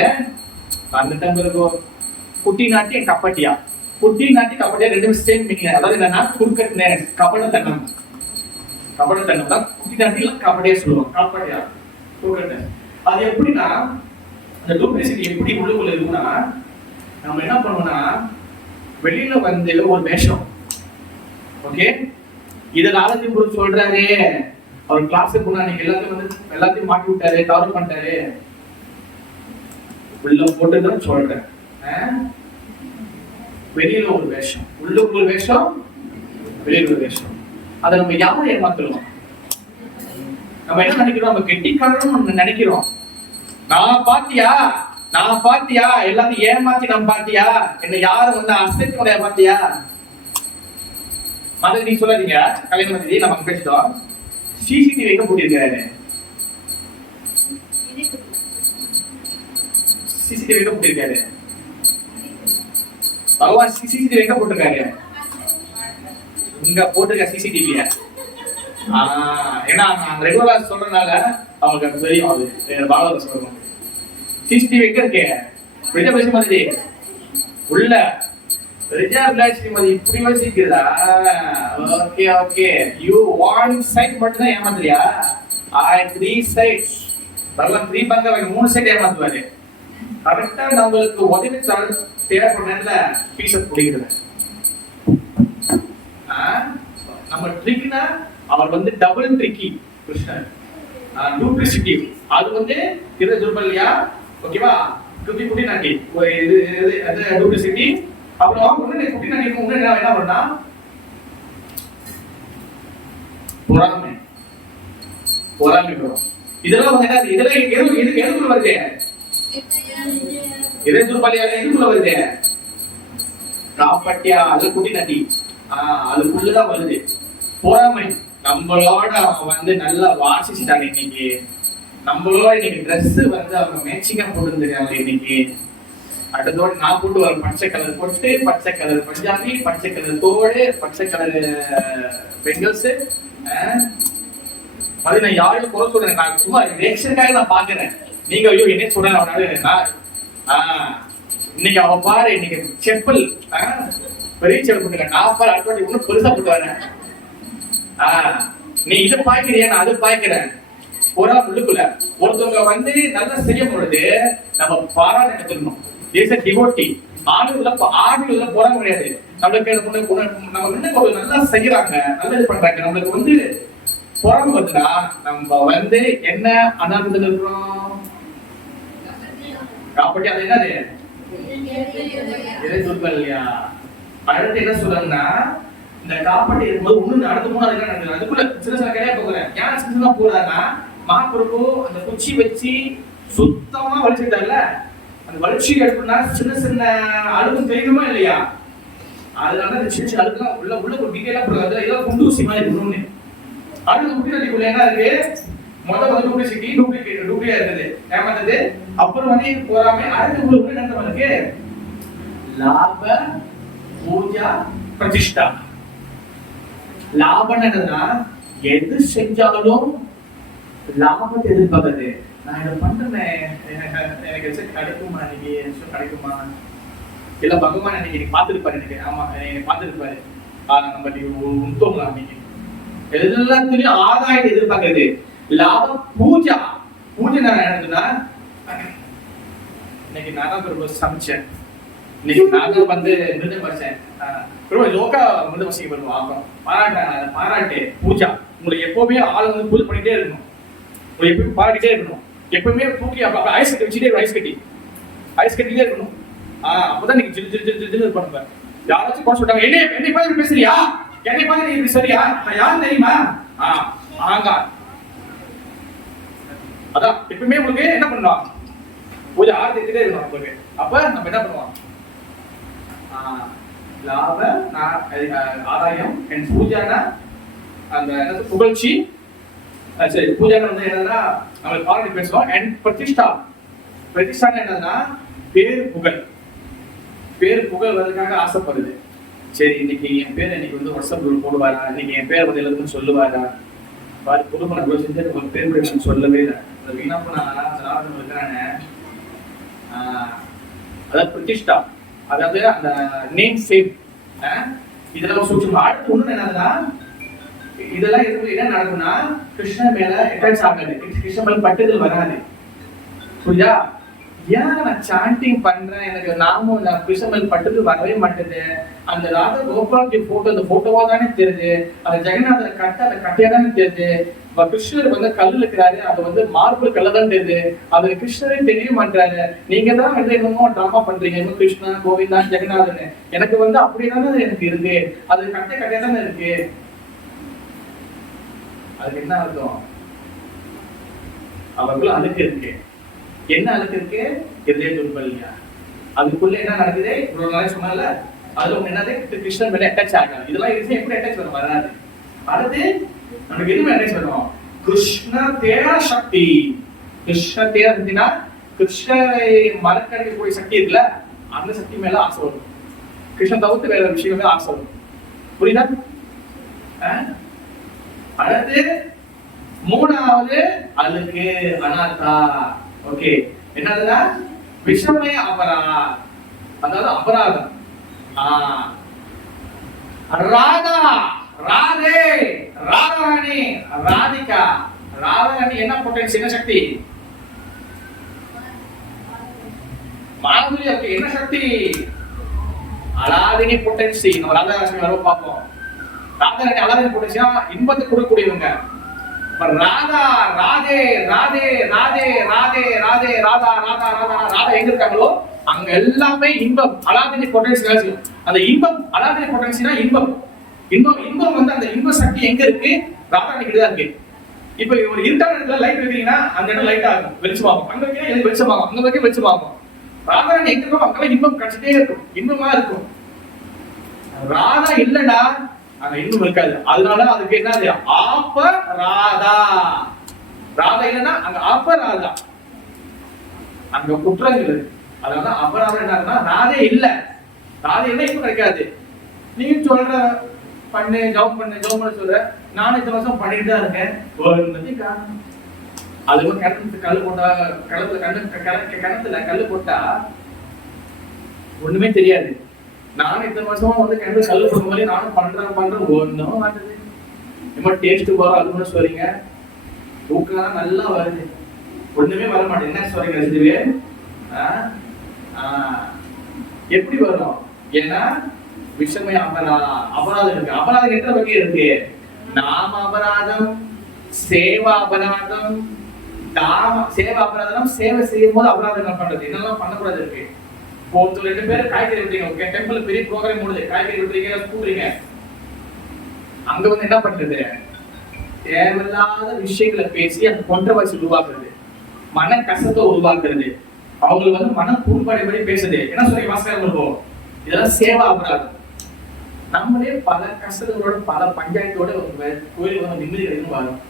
அந்த டைம் இருக்கும். குட்டி நாட்டி என் கப்பட்டியா. குட்டி நாட்டி கப்பட்டியா ரெண்டுமே சேம் மீனிங். அதாவது என்னன்னா குறுக்கட்னஸ், கபடத்தனம். கபடத்தனம் தான் குட்டி நாட்டில கபடியா சொல்லுவோம். கபடியா குறுக்கட்னஸ். அது எப்படின்னா அந்த டூப்ளிசிட்டி எப்படி உள்ளுக்குள்ள இருக்குன்னா, நம்ம என்ன பண்ணுவோம்னா வெளியில வந்து ஒரு வேஷம். ஓகே, இத நாலஞ்சு குரு சொல்றாரு, அவர் கிளாஸுக்கு போனா நீங்க எல்லாத்தையும் மாட்டி விட்டாரு, கவர் பண்ணிட்டாரு. உள்ள போட்டுதான் சொல்றேன். வெளியில ஒரு வேஷம், உள்ளுக்கு ஒரு வேஷம், வெளியில ஒரு வேஷம். அதை நம்ம யாரை ஏமாத்துறோம்? நம்ம என்ன நினைக்கிறோம்? நம்ம கெட்டிக்காரன்னு நினைக்கிறோம். நான் பாத்தியா எல்லாத்தையும் ஏமாத்தி நம்ம பாத்தியா, என்ன யாரும் வந்து அசைக்க முடியாது பாத்தியா. மத நீ சொல்லாதீங்க. கல்யாணம் பத்தி நம்ம பேசிட்டோம். சிசிடிவி எங்க போட்டிருக்காரு? சிசிடிவி எங்க போட்டிருக்காரு? பகவான் சிசிடிவி எங்க போட்டிருக்காரு? இங்க போட்டிருக்க சிசிடிவிய. ஏன்னா நான் ரெகுலரா சொல்றதுனால அவங்களுக்கு அது தெரியும். அது பாகவத சொல்லணும். சிசிடிவி எங்க இருக்கு? ரிஜர்வேஷன் மாதிரி உள்ள ரிஜர்வேஷன் மாதிரி இப்படி வச்சிருக்கிறதா? Okay okay. You one side மட்டும் தான் ஏமாத்துறியா? Three sides. பகவான் 3 பங்க 3 சைட் ஏமாத்துவாரு. கரெக்டா நம்மளுக்கு உதவி தேவைப்படுறதுல பீஸை பிடிக்கிறது. நம்ம ட்ரிக்னா அவர் வந்து டபுள் ட்ரிக்கி கிருஷ்ணன். டூப்ளிசிட்டி அது வந்து இது துர்பல்யா. ஓகேவா? குட்டி குட்டி நாட்டி இது அது டூப்ளிசிட்டி. அப்புறம் குட்டி நாட்டி என்ன பண்ணா பொறாமை. பொறாமை வரும். இதெல்லாம் வந்து என்ன? இதெல்லாம் எதுக்குள்ள வருது? இதே துர்பல்யால எதுக்குள்ள வருது? காப்பட்டியா அது குட்டி நாட்டி. அதுக்குள்ளதான் வருது பொறாமை. நம்மளோட அவங்க வந்து நல்லா வாசிச்சுட்டாங்க இன்னைக்கு. நம்மளோட இன்னைக்கு ட்ரெஸ் வந்து அவங்க மேட்சிங்கா போட்டுருந்துருக்காங்க இன்னைக்கு. அடுத்தோட நான் போட்டு வர பச்சை கலர் பொட்டு, பச்சை கலர் பஞ்சாபி, பச்சை கலர் தோடு, பச்சை கலர் பெங்கல்ஸ். அது நான் யாரையும் குறை சொல்றேன். நான் சும்மா ரியாக்ஷனுக்காக நான் பாக்குறேன். நீங்க ஐயோ என்ன சொல்றேன் அவனால இன்னைக்கு அவன் பாரு இன்னைக்கு செப்பல் பெரிய செப்பல் போட்டுக்க. நான் பாரு அடுத்த இன்னும் பெருசா போட்டு வரேன். நீ இதை பாய்க்கிறியா? நான் அது பாய்க்கிறேன். ஒரு உள்ளுக்குள்ள ஒருத்தவங்க வந்து நல்லா செய்யும் பொழுது நம்ம பாராட்ட கத்துக்கணும். டிவோட்டி ஆடுல போறாங்க கிடையாது. நம்மளுக்கு நம்ம இன்னும் ஒரு நல்லா செய்யறாங்க, நல்லது பண்றாங்க. நம்மளுக்கு வந்து பொறாம வந்துடா நம்ம வந்து என்ன அனார்த்தத்தில் இருக்கிறோம். காப்பட்டி அது என்னது? இல்லையா? அடுத்து என்ன சொல்றாங்கன்னா இந்த காப்பாட்டி இருக்கும்போது ஒண்ணு அடுத்த 3 என்ன நடக்குது? அதுக்குள்ள சின்ன சின்ன கிடையா போகிறேன். ஏன் சின்ன போறாங்கன்னா மகாபிரபு அந்த குச்சி வச்சு சுத்தமா வலிச்சுட்டாங்கல்ல. அந்த வலிச்சு எடுப்புனா சின்ன சின்ன அழுகும் தெரியுமா இல்லையா? அதனால அந்த சின்ன சின்ன அழுகுலாம் உள்ள ஒரு டீட்டெயிலா போடுறது. இதெல்லாம் குண்டூசி மாதிரி இருக்கணும்னு. அடுத்த குட்டிக்குள்ள என்ன இருக்கு? முதல் டூப்ளிசிட்டி டூப்ளிகேட் இருக்குது, ஏமாந்தது. அப்புறம் வந்து போறாம அடுத்த குழுக்கு என்ன இருக்கு? லாப பூஜா பிரதிஷ்டா. லாபம் என்னன்னா எது செஞ்சாலும் லாபத்தை எதிர்பார்க்கறது. நான் இதை பண்றேன், எனக்கு கிடைக்குமா? இன்னைக்கு கிடைக்குமா? இல்ல பகவான் இன்னைக்கு பார்த்துருப்பாரு. எனக்கு ஆமா எனக்கு பார்த்துருப்பாரு. நம்ம உத்தோம்லாம் இன்னைக்கு எல்லாத்துலயும் ஆதாயத்தை எதிர்பார்க்கறது. லாப பூஜா. பூஜை நான் என்னதுன்னா இன்னைக்கு நான் தான் சமைச்சேன். இன்னைக்கு நான் தான் வந்து மிருதம் வச்சேன். லோகா மிருதம் வசிக்க வருவோம். பாராட்டாங்க. பாராட்டு பூஜா. உங்களுக்கு எப்பவுமே ஆளை வந்து பூஜை பண்ணிட்டே இருக்கணும். உங்களுக்கு எப்பவுமே பாராட்டிட்டே இருக்கணும். எப்பவுமே தூக்கி அப்ப ஐஸ் கட்டி வச்சுட்டே ஐஸ் கட்டிட்டே இருக்கணும். அப்பதான் நீங்க ஜில் ஜில் ஜில் ஜில் பண்ணுவேன். யாராச்சும் குறை சொல்லிட்டாங்க, என்னை பார்த்து பேசுறியா? என்னை பார்த்து நீ இப்படி சரியா? நான் யாரும் தெரியுமா? ஆங்கா. அதான் எப்பவுமே உங்களுக்கு என்ன பண்ணுவான்? பூஜை ஆரம்பிச்சுட்டே இருக்கணும் உங்களுக்கு. அப்ப நம்ம என்ன பண்ணுவோம்? லாப ஆதாயம் அண்ட் பூஜானா அந்த புகழ்ச்சி. சரி, பூஜான வந்து என்னன்னா நம்ம பாராட்டி பேசுவோம். அண்ட் பிரதிஷ்டா. பிரதிஷ்டான என்னன்னா பேர் புகழ். பேர் புகழ் வரதுக்காக ஆசைப்படுது. சரி, இன்னைக்கு என் பேர் இன்னைக்கு வந்து வாட்ஸ்அப் குரூப் போடுவாரா? இன்னைக்கு என் பேர் வந்து எல்லாருக்கும் சொல்லுவாரா? பாரு குடும்பம் கூட செஞ்சு ஒரு பேர் கூட சொல்லவே இல்லை. வீணா போனா இருக்கிறானே. அதாவது பிரதிஷ்டா, அதாவது அந்த நேம் சேம். இதெல்லாம் சூட்சமா. அடுத்து ஒண்ணு என்னன்னா இதெல்லாம் எதுக்கு என்ன நடக்கும்னா கிருஷ்ணன் மேல அட்டாச் ஆகாது. கிருஷ்ணன் மேல பட்டுதல் வராது. புரியுதா? ஏன் நான் சாண்டிங் பண்றேன், எனக்கு நாமும் கிருஷ்ணன் மேல பட்டுதல் வரவே மாட்டேது. அந்த ராதா கோபாலஜி போட்டோ அந்த போட்டோவா தானே தெரியுது. அந்த ஜெகநாதனை அந்த கட்டையா தானே தெரியுது. கிருஷ்ணர் வந்து கல் இருக்கிறாரு, அது வந்து மார்பிள் கல்ல தான் தெரியுது. அது கிருஷ்ணரே தெரிய மாட்டாரு. நீங்க தான் வந்து என்னமோ டிராமா பண்றீங்க, இன்னும் கிருஷ்ணா கோவிந்தா ஜெகநாதன். எனக்கு வந்து அப்படிதானே எனக்கு இருக்கு. அது கட்டையா தானே இருக்கு. அதுக்கு என்ன அர்த்தம்? அவர்கள் அழுக்கு இருக்கு. என்ன அழுக்கு இருக்கு? இதே துர்பல்யா. அதுக்குள்ள என்ன நடக்குது? இவ்வளவு நாளே சொன்னால அது ஒண்ணு என்னது கிருஷ்ணன் மேல அட்டாச் ஆகும். இதெல்லாம் இருக்கு எப்படி அட்டாச் வரும் வராது. அடுத்து நமக்கு எதுவுமே அட்டாச் வரும் கிருஷ்ண தேர சக்தி. கிருஷ்ண தேர சக்தினா கிருஷ்ணரை மறக்கடிக்கக்கூடிய சக்தி இருக்குல்ல, அந்த சக்தி மேல ஆசை வரும். கிருஷ்ணன் தவிர்த்து வேற விஷயம் மேல ஆசை வரும். புரியுதா? அடுத்து மூணாவது அழுக்கு அனாத்தா. ஓகே, என்னதுன்னா விஷமய அபராதம், அதாவது அபராதம். ராதா ராதே ராதாராணி ராதிகா. ராதாராணி என்ன பொட்டன்சி, என்ன சக்தி? மாதுரி. என்ன சக்தி? அலாதினி பொட்டன்சி. நம்ம ராதாராணி வர பார்ப்போம். ராதாராணி அலாதினி பொட்டன்சியா இன்பத்தை கொடுக்கக்கூடியவங்க. ராதா ராதே ராதே ராதே ராதே ராதே ராதா ராதா ராதா ராதா எங்க இருக்காங்களோ அங்க எல்லாமே இன்பம், அலாதினி பொட்டன்சி. அந்த இன்பம் அலாதினி பொட்டன்சினா இன்பம். இன்பம் வந்து அந்த இன்ப சக்தி எங்க இருக்கு? ராதாராணி கிட்ட தான் இருக்கு. இப்ப ஒரு இருட்டான இடத்துல லைட் வைக்கிறீங்கன்னா அந்த இடம் லைட் ஆகும், வெளிச்சமாகும். அங்க வைக்கிறீங்க எனக்கு வெளிச்சமாகும், அங்க வைக்க வெளிச்சமாகும். ராதாராணி எங்க இருக்கோ அங்கெல்லாம் இன்பம் கிடைச்சிட்டே இருக்கும், இன்பமா இருக்கும். ராதா இல்லடா அங்க இன்பம் இருக்காது. அதனால அதுக்கு என்னது ஆப்ப ராதா. ராதா இல்லைன்னா அங்க ஆப்ப ராதா, அங்க குற்றங்கள் இருக்கு. அதனால அபராதம் என்னன்னா ராதே இல்ல, ராதே இல்ல இன்பம் கிடைக்காது. நீங்க சொல்ற பண்ணு ஜவுன் பண்ண சொல்ற, நானும் இந்த வருஷம் பண்ணிட்டு தான் இருக்கேன். அது கிணத்துல கல்லு போட்டா, கிணத்துல கல்லு போட்டா ஒண்ணுமே தெரியாது. நானும் இத்தனை வருஷமா வந்து கிணத்துல கல்லு போட்ட மாதிரி நானும் பண்றேன் ஒண்ணும் மாட்டது. ரொம்ப டேஸ்ட் வரும் அதுன்னு சொல்றீங்க, ஊக்கெல்லாம் நல்லா வருது, ஒண்ணுமே வர மாட்டேன். என்ன சொல்றீங்க இதுவே? எப்படி வரும்? ஏன்னா விஷமய அபராதம் இருக்கு. அபராதம் எத்தனை வகை இருக்கு? நாம அபராதம், சேவா அபராதம். சேவா அபராதம் சேவை செய்யும் போது அபராதங்கள் பண்றது, என்னெல்லாம் பண்ணக்கூடாது இருக்கு. இப்போ 2 பேர் காய்கறி விட்டுறீங்க, டெம்பிள் பெரிய ப்ரோக்ராம் முடியுது, காய்கறி விட்டுறீங்க, கூடுறீங்க. அங்க வந்து என்ன பண்றது? தேவையில்லாத விஷயங்களை பேசி அந்த கொண்டவாசி உருவாக்குறது, மன கஷ்டத்தை உருவாக்குறது, அவங்களுக்கு வந்து மன புண்படைபடி பேசுது. என்ன சொல்லி வாசகம் இருக்கும்? இதெல்லாம் சேவா அபராதம். நம்மளே பல கஷ்டங்களோட பல பஞ்சாயத்தோட கோயிலுக்கு வந்து நிம்மதி கிடைக்கும் வரும்.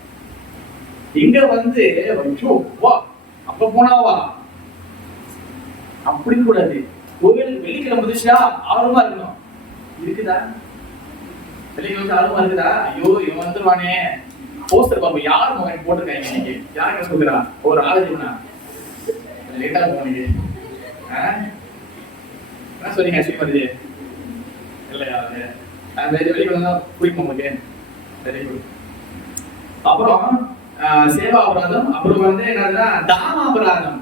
இங்க வந்து வா அப்ப போனாவா அப்படி கூடாது. கோயில் வெள்ளிக்கிழமை வந்துச்சா ஆர்வமா இருக்கணும். இருக்குதா? வெள்ளிக்கிழமை ஆர்வமா இருக்குதா? ஐயோ இவன் வந்துருவானே, போஸ்டர் பாப்பா யார் மகன் போட்டிருக்காங்க இன்னைக்கு, யாருக்கு சொல்லுறா ஒரு ஆலோசனை லேட்டா போனீங்க. என்ன சொல்றீங்க ஸ்ரீமதி? இல்லையா? வெளிக்கிழமை பிடிக்கும் உங்களுக்கு. Very good. அப்புறம் சேவா அபராதம். அப்புறம் வந்து என்னன்னா தாம அபராதம்.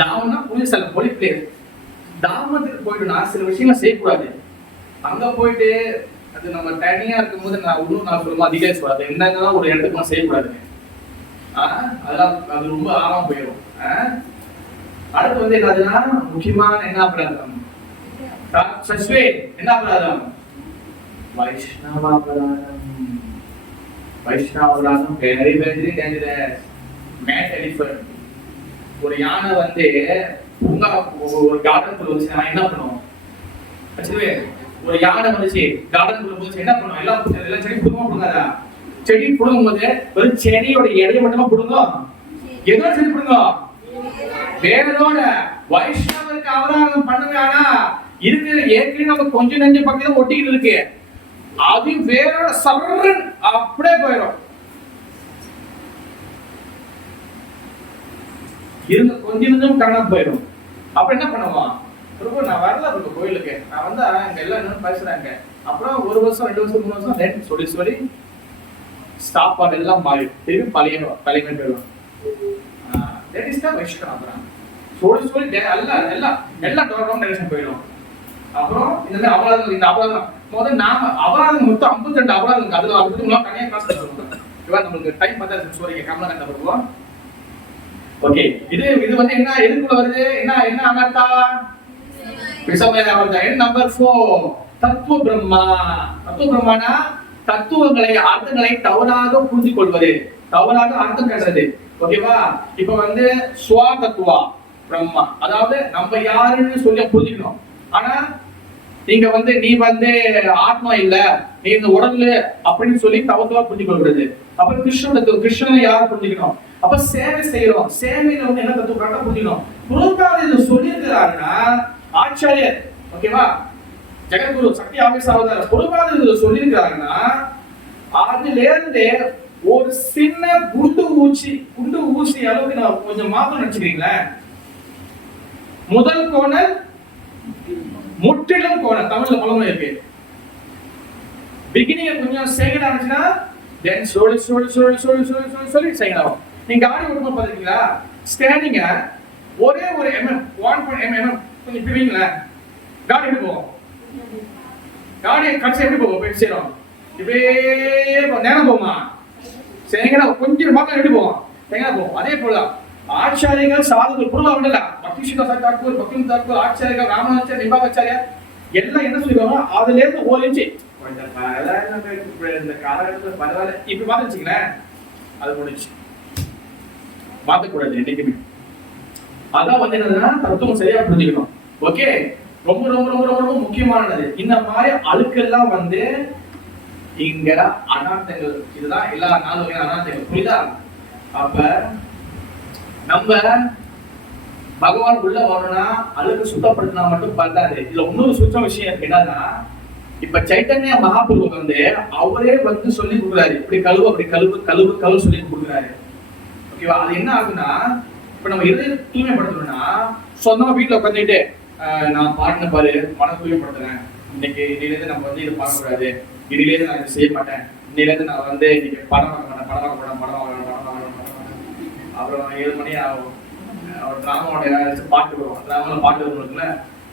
தாமம்னா போலீஸ் அல்ல, போலீஸ் பிளேஸ். தாமத்துக்கு போயிட்டு நான் சில விஷயங்கள் செய்யக்கூடாது. அங்க போயிட்டு அது நம்ம தனியா இருக்கும் போது நான் சொல்லுவோம் அதிகம் சொல்லாது. என்னன்னா ஒரு இடத்துக்கு நான் செய்யக்கூடாதுங்க. அதெல்லாம் அது ரொம்ப ஆழமா போயிடும். அடுத்து வந்து என்னதுன்னா முக்கியமான என்ன அபராதம்? சஸ்வே என்ன அபராதம்? வைஷ்ணவ அபராதம். வைஷ்ணவ அபராதம் very very dangerous. Mad elephant. ஒரு யானை வந்து ஒரு கார்டனுக்குள்ள வந்துச்சுன்னா என்ன பண்ணுவோம்? ஆக்சுவலி ஒரு யானை வந்துச்சு கார்டனுக்குள்ள போச்சு என்ன பண்ணுவோம்? எல்லாம் செடி புடுங்க புடுங்காதா? செடி புடுங்கும் போது ஒரு செடியோட இடையை மட்டுமா புடுங்கும்? எதோ செடி புடுங்கும் வேரோட. வைஷ்ணவருக்கு அபராதம் பண்ணுங்க. ஆனா இருக்கு ஏற்கனவே நம்ம கொஞ்சம் நெஞ்ச பக்கத்துல ஒட்டிக்கிட்டு இருக்கு, அது வேரோட சர்றன் அப்படியே போயிடும். இருந்த கொஞ்சம் கொஞ்சம் காணாம போயிடும். அப்ப என்ன பண்ணுவான்? நான் வரல இருக்கு கோயிலுக்கு, நான் வந்தா இங்க எல்லாம் என்ன பேசுறாங்க. அப்புறம் 1 வருஷம் 2 வருஷம் 3 வருஷம் ரெண்டு சொல்லி ஸ்டாப் பண்ண எல்லாம் மாறி திரும்பி பழைய போயிடும். That is the Vaishnavam. சொல்லி எல்லாம் டோர்னமெண்ட் டைரக்ஷன் போயிடும். அப்புறம் இந்த அபராதம் முதல்ல நாம அபராதம் மொத்தம் 52 அபராதம். அதுல 63 தனியா கிளாஸ் பண்ணுவோம். இவன் நம்மளுக்கு டைம் பார்த்தா சொல்றீங்க கமலா கண்ட வருவோம். ஓகே, இது வந்து என்ன எதுக்குள்ள வருது? என்ன அனர்த்தா? விஷமய அபராதம். நம்பர் 4 தத்துவ பிரம்மா. தத்துவ பிரம்மானா தத்துவங்களை அர்த்தங்களை தவறாக புரிந்து கொள்வது, தவறாக அர்த்தம் பேசுறது. ஓகேவா? இப்ப வந்து ஸ்வ தத்துவா பிரம்மா, அதாவது நம்ம யாருன்னு சொல்லி புரிஞ்சுக்கணும். ஆனா நீங்க வந்து நீ வந்து ஆத்மா இல்ல, நீ இந்த உடம்பு அப்படின்னு சொல்லி தவறுதலா புரிஞ்சு கொள்கிறது. அப்புறம் கிருஷ்ணனை யார் புரிஞ்சுக்கணும்? அப்ப சேவை செய்யறோம். சேவையில வந்து என்ன தத்துவம் கரெக்டா புரிஞ்சுக்கணும். குருபால் இது சொல்லியிருக்கிறாருன்னா ஆச்சாரியர், ஓகேவா, ஜெகத்குரு சக்தி ஆவேசாவதார குருபால் இது சொல்லியிருக்கிறாருன்னா அதுல இருந்து ஒரு சின்ன குண்டு ஊசி அளவுக்கு நான் கொஞ்சம் மாத்தம் நினைச்சுக்கிறீங்களேன். முதல் கோணல் முற்றிலும் கோணல். தமிழ்ல பழமொழி இருக்கு. பிகினிங் கொஞ்சம் செகண்ட் ஆச்சுன்னா then slowly செகண்ட் ஆகும். நீங்க காடி ஓட்டும்போது பாத்துருக்கீங்களா? ஸ்டாண்டிங்க ஒரே ஒரு mm 1.mm கொஞ்சம் இப்படி வைங்களேன், காடி எப்படி போகும்? காடி கடைசி எப்படி போகும்? போய் சேரும் இப்படியே நேரம் போகுமா? சரிங்களா? கொஞ்சம் மாத்திரம் எப்படி போவோம்? சரிங்களா போவோம். அதே போலதான் ஆச்சாரியர்கள் சாதுகள் புருவா விடல. பக்திதாக்கூர், பக்தி தாக்கூர், ஆச்சாரியர்கள் ராமாச்சாரிய, நிபாவாச்சாரியா எல்லாம் என்ன சொல்லிடுவாங்க, அதுல இருந்து ஒரு இன்ச்சு இந்த காலகட்டத்துல பரவாயில்ல இப்படி மாத்திச்சுங்களேன், அது முடிச்சு மாத்தக்கூடாது என்னைக்குமே. அதான் வந்து என்னதுன்னா தத்துவம் சரியா புரிஞ்சுக்கணும். ஓகே, ரொம்ப ரொம்ப ரொம்ப ரொம்ப முக்கியமானது. இந்த மாதிரி அழுக்கெல்லாம் வந்து இங்க அனார்த்தங்கள், இதுதான் எல்லா 4 வகையான அனார்த்தங்கள், புரியுதா? அப்ப நம்ம பகவான் உள்ள வரணும்னா அழுக்கு சுத்தப்படுத்தினா மட்டும் பத்தாது. இதுல இன்னொரு சுத்த விஷயம் இருக்கு. என்னன்னா இப்ப சைத்தன்ய மகாபிரபு வந்து அவரே வந்து சொல்லி கொடுக்குறாரு, இப்படி கழுவு, அப்படி கழுவு சொல்லி கொடுக்குறாரு. ஓகேவா? அது என்ன ஆகுதுன்னா, இப்ப நம்ம இருதய தூய்மைப்படுத்தணும்னா சொந்தமா வீட்டுல உட்காந்துட்டு நான் பாடின பாரு மன தூய்மைப்படுத்துறேன், இன்னைக்கு இன்னிலேருந்து நம்ம வந்து இதை பார்க்கக்கூடாது, இன்னிலேருந்து நான் இதை செய்ய மாட்டேன், இன்னிலேருந்து நான் வந்து இன்னைக்கு படம் வாங்க மாட்டேன். அப்புறம் 7 மணி ஆகும், டிராமாவோட பாட்டு வரும், டிராமாவில் பாட்டு வரும்ல.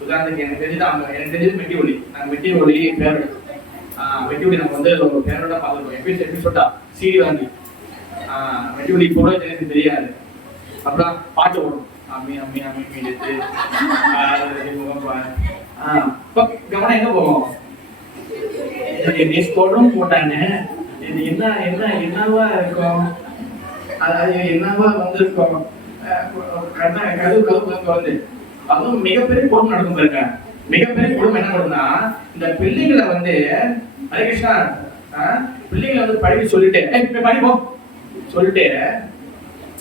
உதாரணத்துக்கு எனக்கு தெரிஞ்சது மெட்டி ஒளி. நாங்கள் மெட்டி ஒளி ஃபேவரட். மெட்டி ஒளி நம்ம வந்து ஒரு ஃபேவரட்டாக பார்த்துருக்கோம். எபிசோடா சிடி வாங்கி மெட்டி ஒளி கூட எனக்கு தெரியாது. அப்புறம் பாட்டு வரும், அம்மி அம்மி அம்மி மீட்டு கவனம் எங்க போகும்? தொடரும் போட்டானே, இது என்னவா இருக்கும், அதாவது என்னவா வந்திருக்கும், கதவு வந்து அதுவும் மிகப்பெரிய குடும்பம் நடக்கும் பாருங்க. மிகப்பெரிய குடும்பம் என்ன பண்ணுன்னா, இந்த பிள்ளைகளை வந்து ஹரே கிருஷ்ணா பிள்ளைகளை வந்து படிக்க சொல்லிட்டு படிப்போம் சொல்லிட்டு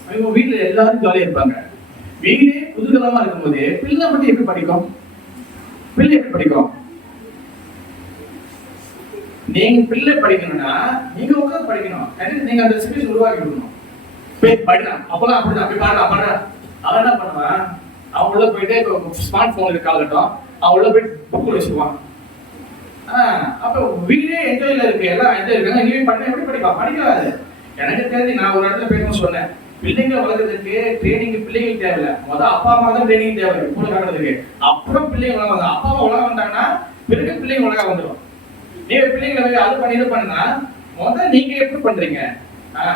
அவங்க வீட்டுல எல்லாரும் ஜாலியா இருப்பாங்க. வீடே புதுகலமா இருக்கும்போது பிள்ளை மட்டும் எப்படி படிக்கும்? பிள்ளை எப்படி படிக்கும்? நீங்க பிள்ளை படிக்கணும்னா நீங்க உட்காந்து படிக்கணும். நீங்க அந்த சிச்சுவேஷன் உருவாக்கி கொடுக்கணும். போய் படிக்கலாம், அப்பெல்லாம் அப்படிதான் போய் பாடுறா. அவன் என்ன பண்ணுவான், அவன் உள்ள போயிட்டு ஸ்மார்ட் போன் இருக்காகட்டும், அவன் உள்ள போயிட்டு புக் வச்சுக்குவான். அப்ப வீடே என்ஜாய்ல இருக்கு, எல்லாம் என்ஜாய் இருக்காங்க. நீ பண்ண எப்படி படிக்கலாம்? படிக்காது. எனக்கு தெரிஞ்சு நான் ஒரு இடத்துல பேசணும்னு சொன்னேன், பிள்ளைங்க வளர்க்கறதுக்கு ட்ரைனிங் பிள்ளைங்க தேவையில்ல, முதல் அப்பா அம்மா தான் ட்ரைனிங் தேவை கூட காட்டுறதுக்கு. அப்புறம் பிள்ளைங்க உலகம் வந்து அப்பா அம்மா உலகம் வந்தாங்கன்னா பிறகு பிள்ளைங்க உலகம் வந்துடும். நீங்க பிள்ளைங்களை அது பண்ணி இது பண்ணா முதல்ல நீங்க எப்படி பண்றீங்க?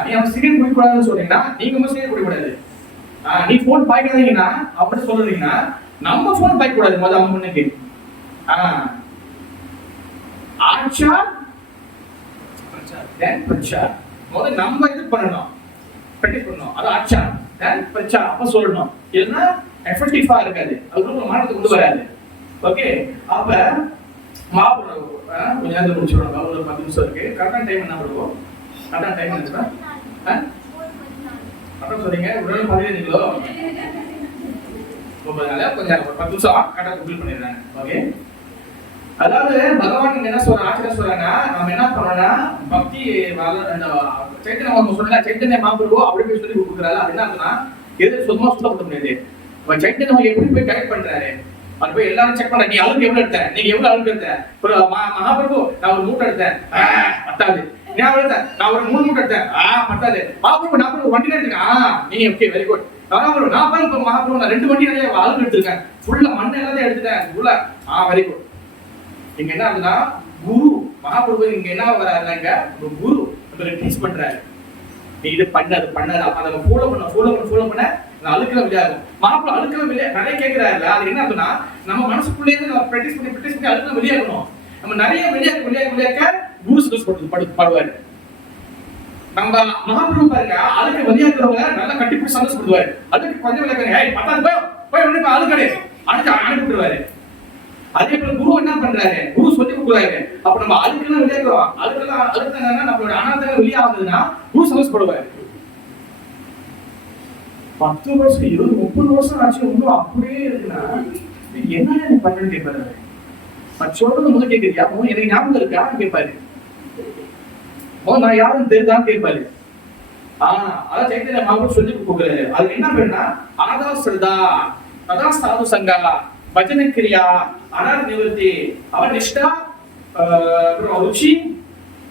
நீ அவன் சிகரெட் குடிக்கூடாதுன்னு சொல்றீங்கன்னா நீங்க சிகரெட் குடிக்கூடாது. நீ போன் பாய்க்காதீங்கன்னா அப்படி சொல்றீங்கன்னா நம்ம போன் பாய்க்க கூடாது. முதல்ல அவன் முன்னுக்கு ஆச்சா தென் பிரச்சா. முதல்ல நம்ம இது பண்ணணும், பிராக்டிஸ் பண்ணணும். அது ஆச்சா தென் பிரச்சா அப்ப சொல்லணும். இல்லைன்னா எஃபெக்டிவா இருக்காது, அது மாற்றத்தை கொண்டு வராது. ஓகே, அப்ப மாப்பிள்ளை கொஞ்ச நேரத்தில் முடிச்சுடுவாங்க. ஒரு 10 நிமிஷம் இருக்கு. கரெக்டான டைம் என்ன பண்ணுவோம்? கரெக்டான டைம் என்ன கரெக்டாக சொல்றீங்க? உடனே 15 கிலோ கொஞ்சம் 10 நிமிஷம் கரெக்டாக கம்ப்ளீட் பண்ணிடுறாங்க. ஓகே, அதாவது பகவான் என்ன சொல்றாங்க, ஆச்சரியம் சொல்றாங்க, நம்ம என்ன பண்ணோம்னா பக்தி சைத்தன்ய சொன்னா சைத்தன்ய மாப்பிள்ளை அப்படி போய் சொல்லி கொடுக்குறாரு. அது என்ன ஆகுதுன்னா எது சுத்தமா சுத்தப்படுத்த முடியாது. சைத்தன்யம் எப்படி போய் கைட் பண்றாரு, அது போய் எல்லாரும் செக் பண்ண. நீ அழுக்கு எவ்வளவு எடுத்த, நீங்க எவ்வளவு அழுக்கு எடுத்த? மகாபிரபு நான் ஒரு மூட்டை எடுத்தேன், பத்தாது. நான் ஒரு 3 மூட்டை எடுத்தேன், பத்தாது. மகாபிரபு நான் ஒரு வண்டி எடுத்துக்கேன், நீங்க ஓகே வெரி குட். மகாபிரபு நான் மகாபிரபு நான் 2 வண்டி நிறைய அழுக்கு எடுத்திருக்கேன், ஃபுல்லா மண்ணை எல்லாத்தையும் எடுத்துட்டேன் ஃபுல்லா, வெரி குட். இங்க என்ன ஆகுதுன்னா குரு மகாபிரபு இங்க என்ன வர்றாருனாங்க, ஒரு குரு டீச் பண்றாரு. நீ இது பண்ணாது அதை ஃபாலோ பண்ண அழுக்கல விளையாடும். மாப்பிள்ள அழுக்கல வெளியே நிறைய கேட்கிறாருல, அது என்ன ஆகுதுன்னா நம்ம மனசுக்குள்ளே இருந்து நம்ம பிராக்டிஸ் பண்ணி அழுக்கல வெளியாகணும். நம்ம நிறைய வெளியாக்க குரு சந்தோஷப்படுத்து பாடுவாரு. நம்ம மகாபிரபு பாருங்க, அழுக்க வெளியாக்குறவங்க நல்லா கட்டிப்பிடி சந்தோஷப்படுவாரு. அதுக்கு கொஞ்சம் விளையாடுங்க, பத்தாவது போய் ஒண்ணு அழுக்கடை அனுப்பிடுவாரு. அதே போல குரு என்ன பண்றாரு, குரு சொல்லி கொடுக்குறாரு. அப்ப நம்ம அழுக்கெல்லாம் வெளியேறோம், அழுக்கு என்னன்னா நம்மளோட அனாதங்கள் வெளியாகுதுன்னா குரு சந்தோஷப்படுவாரு. 10 வருஷம் 20 30 வருஷம் ஆச்சு ஒன்றும் அப்படியே இருக்குன்னா என்ன பண்ணு கேட்பாரு. சொல்றது முதல் கேட்குறியா, எனக்கு ஞாபகம் இருக்கா கேட்பாரு. நான் யாரும் தெரியுதான்னு கேட்பாரு. அதான் சைத்தன்ய மகாபிரபு சொல்லி கொடுக்குறாரு. அது என்ன பேருன்னா ஆதா ஸ்ரதா ததா சாது சங்கா பஜன கிரியா அனார் நிவர்த்தி அவன் நிஷ்டா அப்புறம் ருச்சி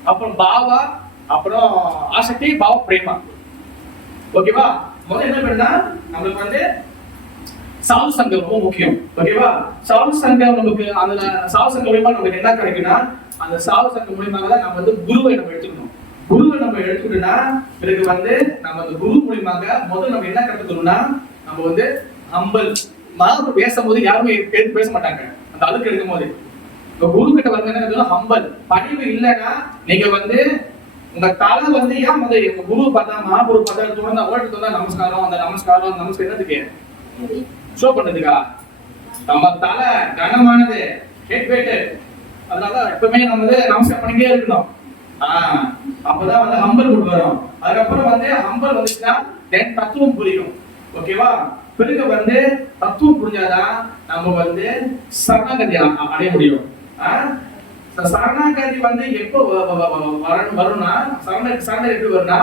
அப்புறம் பாவா அப்புறம் ஆசக்தி பாவ பிரேமா. ஓகேவா? முதல்ல என்ன பேருன்னா நம்மளுக்கு வந்து சாது சங்கம் ரொம்ப முக்கியம். ஓகேவா? சாது சங்கம் நமக்கு அந்த சாது சங்கம் மூலமா நமக்கு என்ன கிடைக்குன்னா அந்த சாது சங்கம் மூலமாக தான் நம்ம வந்து குருவை நம்ம எடுத்துக்கணும். குருவை நம்ம எடுத்துக்கிட்டோம்னா பிறகு வந்து நம்ம அந்த குரு மூலியமாக முதல்ல நம்ம என்ன கற்றுக்கணும்னா நம்ம வந்து ஹம்பல். மகாபுரு பேசும்போது யாருமே பேச மாட்டாங்க அந்த அழுக்கு எடுக்கும் போது. இப்ப குரு கிட்ட வந்து என்ன ஹம்பல் பணிவு இல்லைன்னா நீங்க வந்து உங்க தலை வந்து ஏன் வந்து எங்க குரு பார்த்தா மகாபுரு பார்த்தா தோணுதா ஓட்டு தோணா நமஸ்காரம் அந்த நமஸ்காரம் என்னதுக்கு ஷோ பண்ணதுக்கா? நம்ம தலை கனமானது ஹெட் வெயிட், அதனால எப்பவுமே நம்ம வந்து நமஸ்காரம் பண்ணிட்டே இருக்கணும். அப்பதான் வந்து ஹம்பல் கொண்டு வரும். அதுக்கப்புறம் வந்து ஹம்பல் வந்துச்சுன்னா தென் தத்துவம் புரியும். ஓகேவா? பிறகு வந்து தத்துவம் புரிஞ்சாதான் நம்ம வந்து சரணாகதி அடைய முடியும். சரணாகதி வந்து எப்போ வரும்னா சரணாகதி எப்படி வரும்னா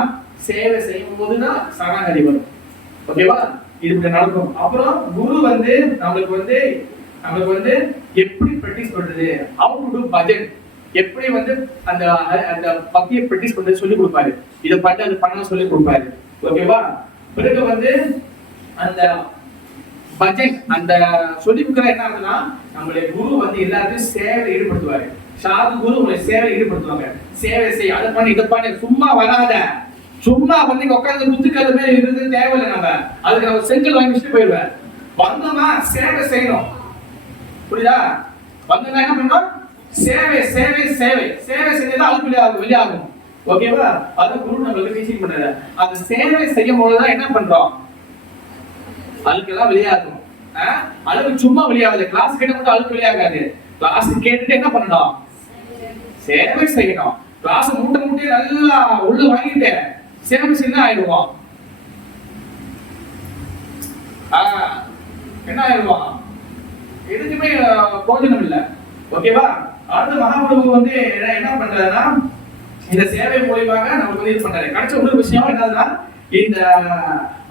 சேவை செய்யும் போதுதான் சரணாகதி வரும். ஓகேவா? இது நடக்கும். அப்புறம் குரு வந்து நம்மளுக்கு வந்து எப்படி பிராக்டிஸ் பண்றது, how to do budget, எப்படி வந்து அந்த அந்த பக்தியை பிராக்டிஸ் பண்றது சொல்லி கொடுப்பாரு. இதை பண்ண அது பண்ண சொல்லி கொடுப்பாரு. ஓகேவா? பிறகு வந்து அந்த பட்ஜெட் அந்த சொல்லி கொடுக்குற என்ன ஆகுதுன்னா நம்மளுடைய குரு வந்து எல்லாத்தையும் சேவையில் ஈடுபடுத்துவாரு. சாது குரு உங்களை சேவையில் ஈடுபடுத்துவாங்க. சேவை செய், அதை பண்ணி இதை பண்ணி சும்மா வராத. சும்மா வந்து உட்காந்து குத்துக்கிறது மாதிரி இருந்து தேவையில்லை. நம்ம அதுக்கு நம்ம செங்கல் வாங்கி வச்சுட்டு போயிடுவேன். வந்தோமா சேவை செய்யணும். புரியுதா? வந்தோம்னா என்ன பண்ணணும்? சேவை சேவை சேவை சேவை செஞ்சா அழுக்கு வெளியாகும். ஓகேவா? அது குரு நம்மளுக்கு டீச்சிங் பண்றாரு. அந்த சேவை செய்யும் போதுதான் என்ன பண்றோம், அழுக்கெல்லாம் வெளியாகும். அழுக்கு சும்மா வெளியாகாது. கிளாஸ் கேட்ட மட்டும் அழுக்கு வெளியாகாது. கிளாஸ் கேட்டுட்டு என்ன பண்ணணும், சேவை செய்யணும். கிளாஸ் மூட்டை நல்லா உள்ள வாங்கிட்டு சேவை செய்ய ஆயிடுவோம். என்ன ஆயிடுவோம், எதுக்குமே பிரயோஜனம் இல்லை. ஓகேவா? அடுத்த மகாபிரபு வந்து என்ன பண்றாருன்னா இந்த சேவை மூலியமாக நமக்கு வந்து இது பண்றாரு. கிடைச்ச ஒரு விஷயம் என்னதுன்னா இந்த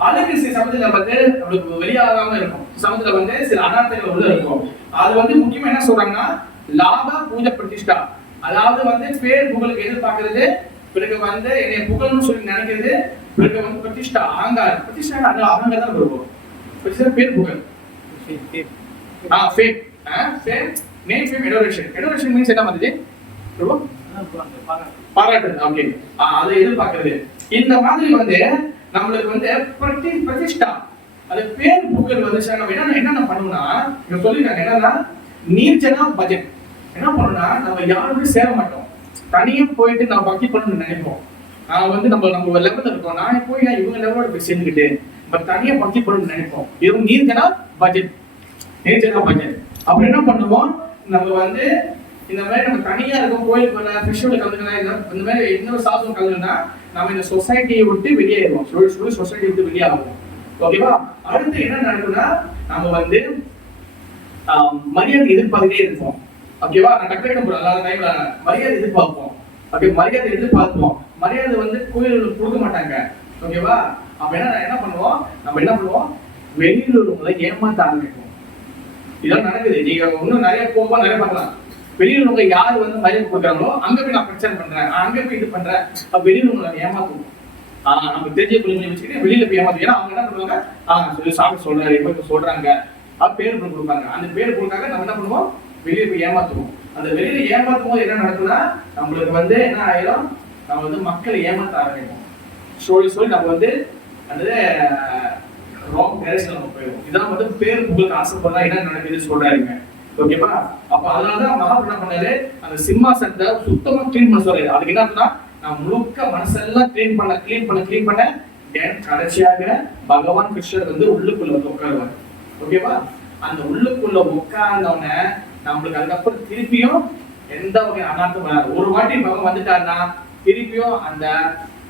அழுக்கு சமத்துல வந்து நம்மளுக்கு வெளியாகாம இருக்கும். சமத்துல வந்து சில அனார்த்தங்கள் உள்ள இருக்கும். அது வந்து முக்கியமா என்ன சொல்றாங்கன்னா லாப பூஜை பிரதிஷ்டா, அதாவது வந்து பேர் புகழுக்கு எதிர்பார்க்கறது, பிறகு வந்து என்னை புகழ்னு சொல்லி நினைக்கிறது, பிறகு வந்து பிரதிஷ்டா அகங்காரம். பிரதிஷ்டா அந்த அகங்காரம் தான் இருக்கும். பிரதிஷ்டா பேர் புகழ். Fame fame name fame adoration. Adoration means என்ன மாதிரி பாராட்டுறது. ஓகே, அதை எதிர்பார்க்கறது. இந்த மாதிரி வந்து நம்மளுக்கு வந்து பிரதிஷ்டா அது பேர் புகழ் வந்து நம்ம என்னென்ன பண்ணுவோம்னா இங்க சொல்லிருக்காங்க என்னன்னா நீர்ஜனா பட்ஜெட். என்ன பண்ணணும்னா நம்ம யாருமே சேர மாட்டோம். தனியா போயிட்டு நான் பக்தி பண்ணணும்னு நினைப்போம். நான் வந்து நம்ம லெவல்ல இருக்கோம். நான் போய் இவங்க லெவலோட போய் சேர்ந்துக்கிட்டு நம்ம தனியா பக்தி பண்ணணும்னு நினைப்போம். இது நீர்ஜனா பட்ஜெட். நீர்ஜனா பட்ஜெட் அப்புறம் என்ன பண்ணுவோம், நம்ம வந்து இந்த மாதிரி நம்ம தனியா இருக்கும் கோயிலுக்கு வரல ஃபெஸ்டிவல் கலந்துக்கலாம், இந்த மாதிரி இன்னொரு சாதனம் கலந்துனா நம்ம இந்த சொசைட்டியை விட்டு வெளியேறுவோம். சொசைட்டியை விட்டு வெளியாகும். ஓகேவா? அடுத்து என்ன நடக்கும்னா நம்ம வந்து மரியாதை எதிர்பார்த்துட்டே இருப்போம். ஓகேவா? நான் டக்குனு டைம்ல மரியாதை எதிர்பார்ப்போம். ஓகே, மரியாதை எதிர்பார்ப்போம். மரியாதை வந்து கோயில்களுக்கு கொடுக்க மாட்டாங்க. ஓகேவா? அப்ப என்ன பண்ணுவோம், நம்ம என்ன பண்ணுவோம், வெளியில் உள்ளவங்களை ஏமாத்த ஆரம்பிப்போம். இதெல்லாம் நடக்குது. நீங்க இன்னும் நிறைய போகும்போது நிறைய பார்க்கலாம். வெளியில் உங்க யாரு வந்து மரியாதை கொடுக்குறாங்களோ அங்க போய் நான் பிரச்சனை பண்றேன், அங்க போய் இது பண்றேன். வெளியில் உங்களை ஏமாத்துவோம். நம்ம தெரிஞ்ச பிள்ளைங்களை வச்சுக்கிட்டு வெளியில போய் ஏமாத்துவோம். ஏன்னா அவங்க என்ன பண்ணுவாங்க, சொல்லி சாமி சொல்றாரு இப்ப சொல்றாங்க பேர் கொடுப்பாங்க. அந்த பேர் கொடுக்காக நம்ம என்ன பண்ணுவோம், வெளியில போய் ஏமாத்துவோம். அந்த வெளியில ஏமாத்தும் போது என்ன நடக்குதுன்னா நம்மளுக்கு வந்து என்ன ஆயிரும், நம்ம வந்து மக்களை ஏமாத்த ஆரம்பிப்போம். சொல்லி நம்ம வந்து அந்த ராங் டைரக்ஷன்ல நம்ம போயிடும். இதான் வந்து பேர் புகழுக்கு ஆசைப்படுறா என்ன நடக்குதுன்னு சொல்றாருங்க. ஓகேவா? அப்ப அதனாலதான் மகாபுரு என்ன பண்ணாரு, அந்த சிம்மாசனத்தை சுத்தமா கிளீன் பண்ண சொல்றாரு. அதுக்கு என்ன நான் முழுக்க மனசெல்லாம் கிளீன் பண்ண கடைசியாக பகவான் கிருஷ்ணர் வந்து உள்ளுக்குள்ள வந்து உட்காருவார். ஓகேவா? அந்த உள்ளுக்குள்ள உட்கார்ந்தவன நம்மளுக்கு அதுக்கப்புறம் திருப்பியும் எந்த வகை அனார்த்தம் வராது. ஒரு வாட்டி பகவான் வந்துட்டாருன்னா திருப்பியும் அந்த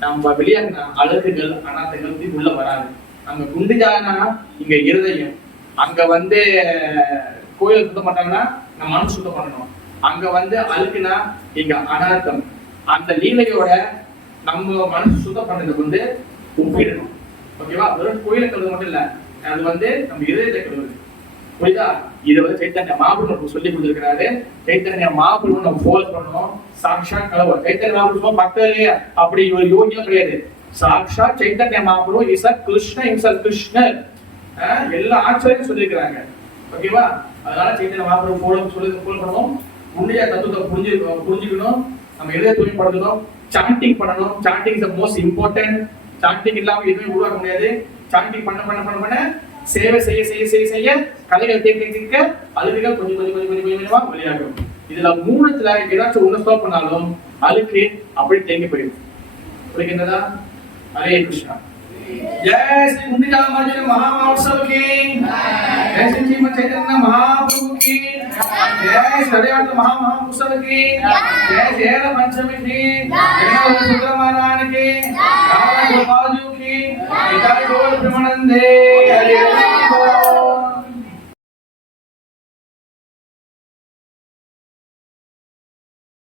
நம்ம வெளியாகின அழகுகள் அனார்த்தங்கள் திருப்பி உள்ள வராது. அங்க குண்டிஜானா இங்க இருதயம், அங்க வந்து கோயில் சுத்தம் பண்ணாங்கன்னா நம்ம மனசு சுத்தம் பண்ணணும், அங்க வந்து அழுக்குனா இங்க அனார்த்தம். அந்த லீலையோட நம்ம மனசு சுத்தம் பண்றதுக்கு வந்து ஒப்பிடணும். ஓகேவா? வெறும் கோயிலை கழுவு மட்டும் இல்ல, அது வந்து நம்ம இதயத்தை கழுவுது. புரியுதா? இதை வந்து சைத்தன்ய மகாபிரபு நமக்கு சொல்லி கொடுத்திருக்கிறாரு. சைத்தன்ய மகாபிரபு நம்ம ஃபாலோ பண்ணணும். சாக்ஷாத் கலவர் சைத்தன்ய மகாபிரபு பக்தரே அப்படி ஒரு யோகியம் கிடையாது. சாக்ஷாத் சைத்தன்ய மகாபிரபு இஸ் அ கிருஷ்ண இம்சல் கிருஷ்ணர். எல்லா ஆச்சரியம் சொல்லியிருக்கிறாங்க. ஓகேவா? அதனால சைத்தன்ய மகாபிரபு ஃபாலோ பண்ணணும். உண்மையா தத்துவத்தை புரிஞ்சுக்கணும். நம்ம இதய தூய்மைப்படுத்தணும். சாண்டிங் பண்ணணும். Sanding is the most important. Sanding இல்லாம எதுவுமே உருவாக்க முடியாது. சாண்டிங் பண்ண சேவை செய்ய கலைகள் தேக்க அழுகுகள் கொஞ்சமா வெளியாகும். இதுல மூணுத்துல ஏதாச்சும் ஒண்ணு ஸ்டாப் பண்ணாலும் அழுக்கு அப்படி தேங்கி போயிடும். புரிகின்றதா? ஹரே கிருஷ்ணா. जय श्री गुंडिचा मंदिर महामहोत्सव की जय श्री श्रीमद चैतन्य महाप्रभु की जय शरणागत महामहोत्सव की जय जय पंचमी की जय सुंदर महाराज की राधा गोपाल जी की पिता गोल प्रेमानंदे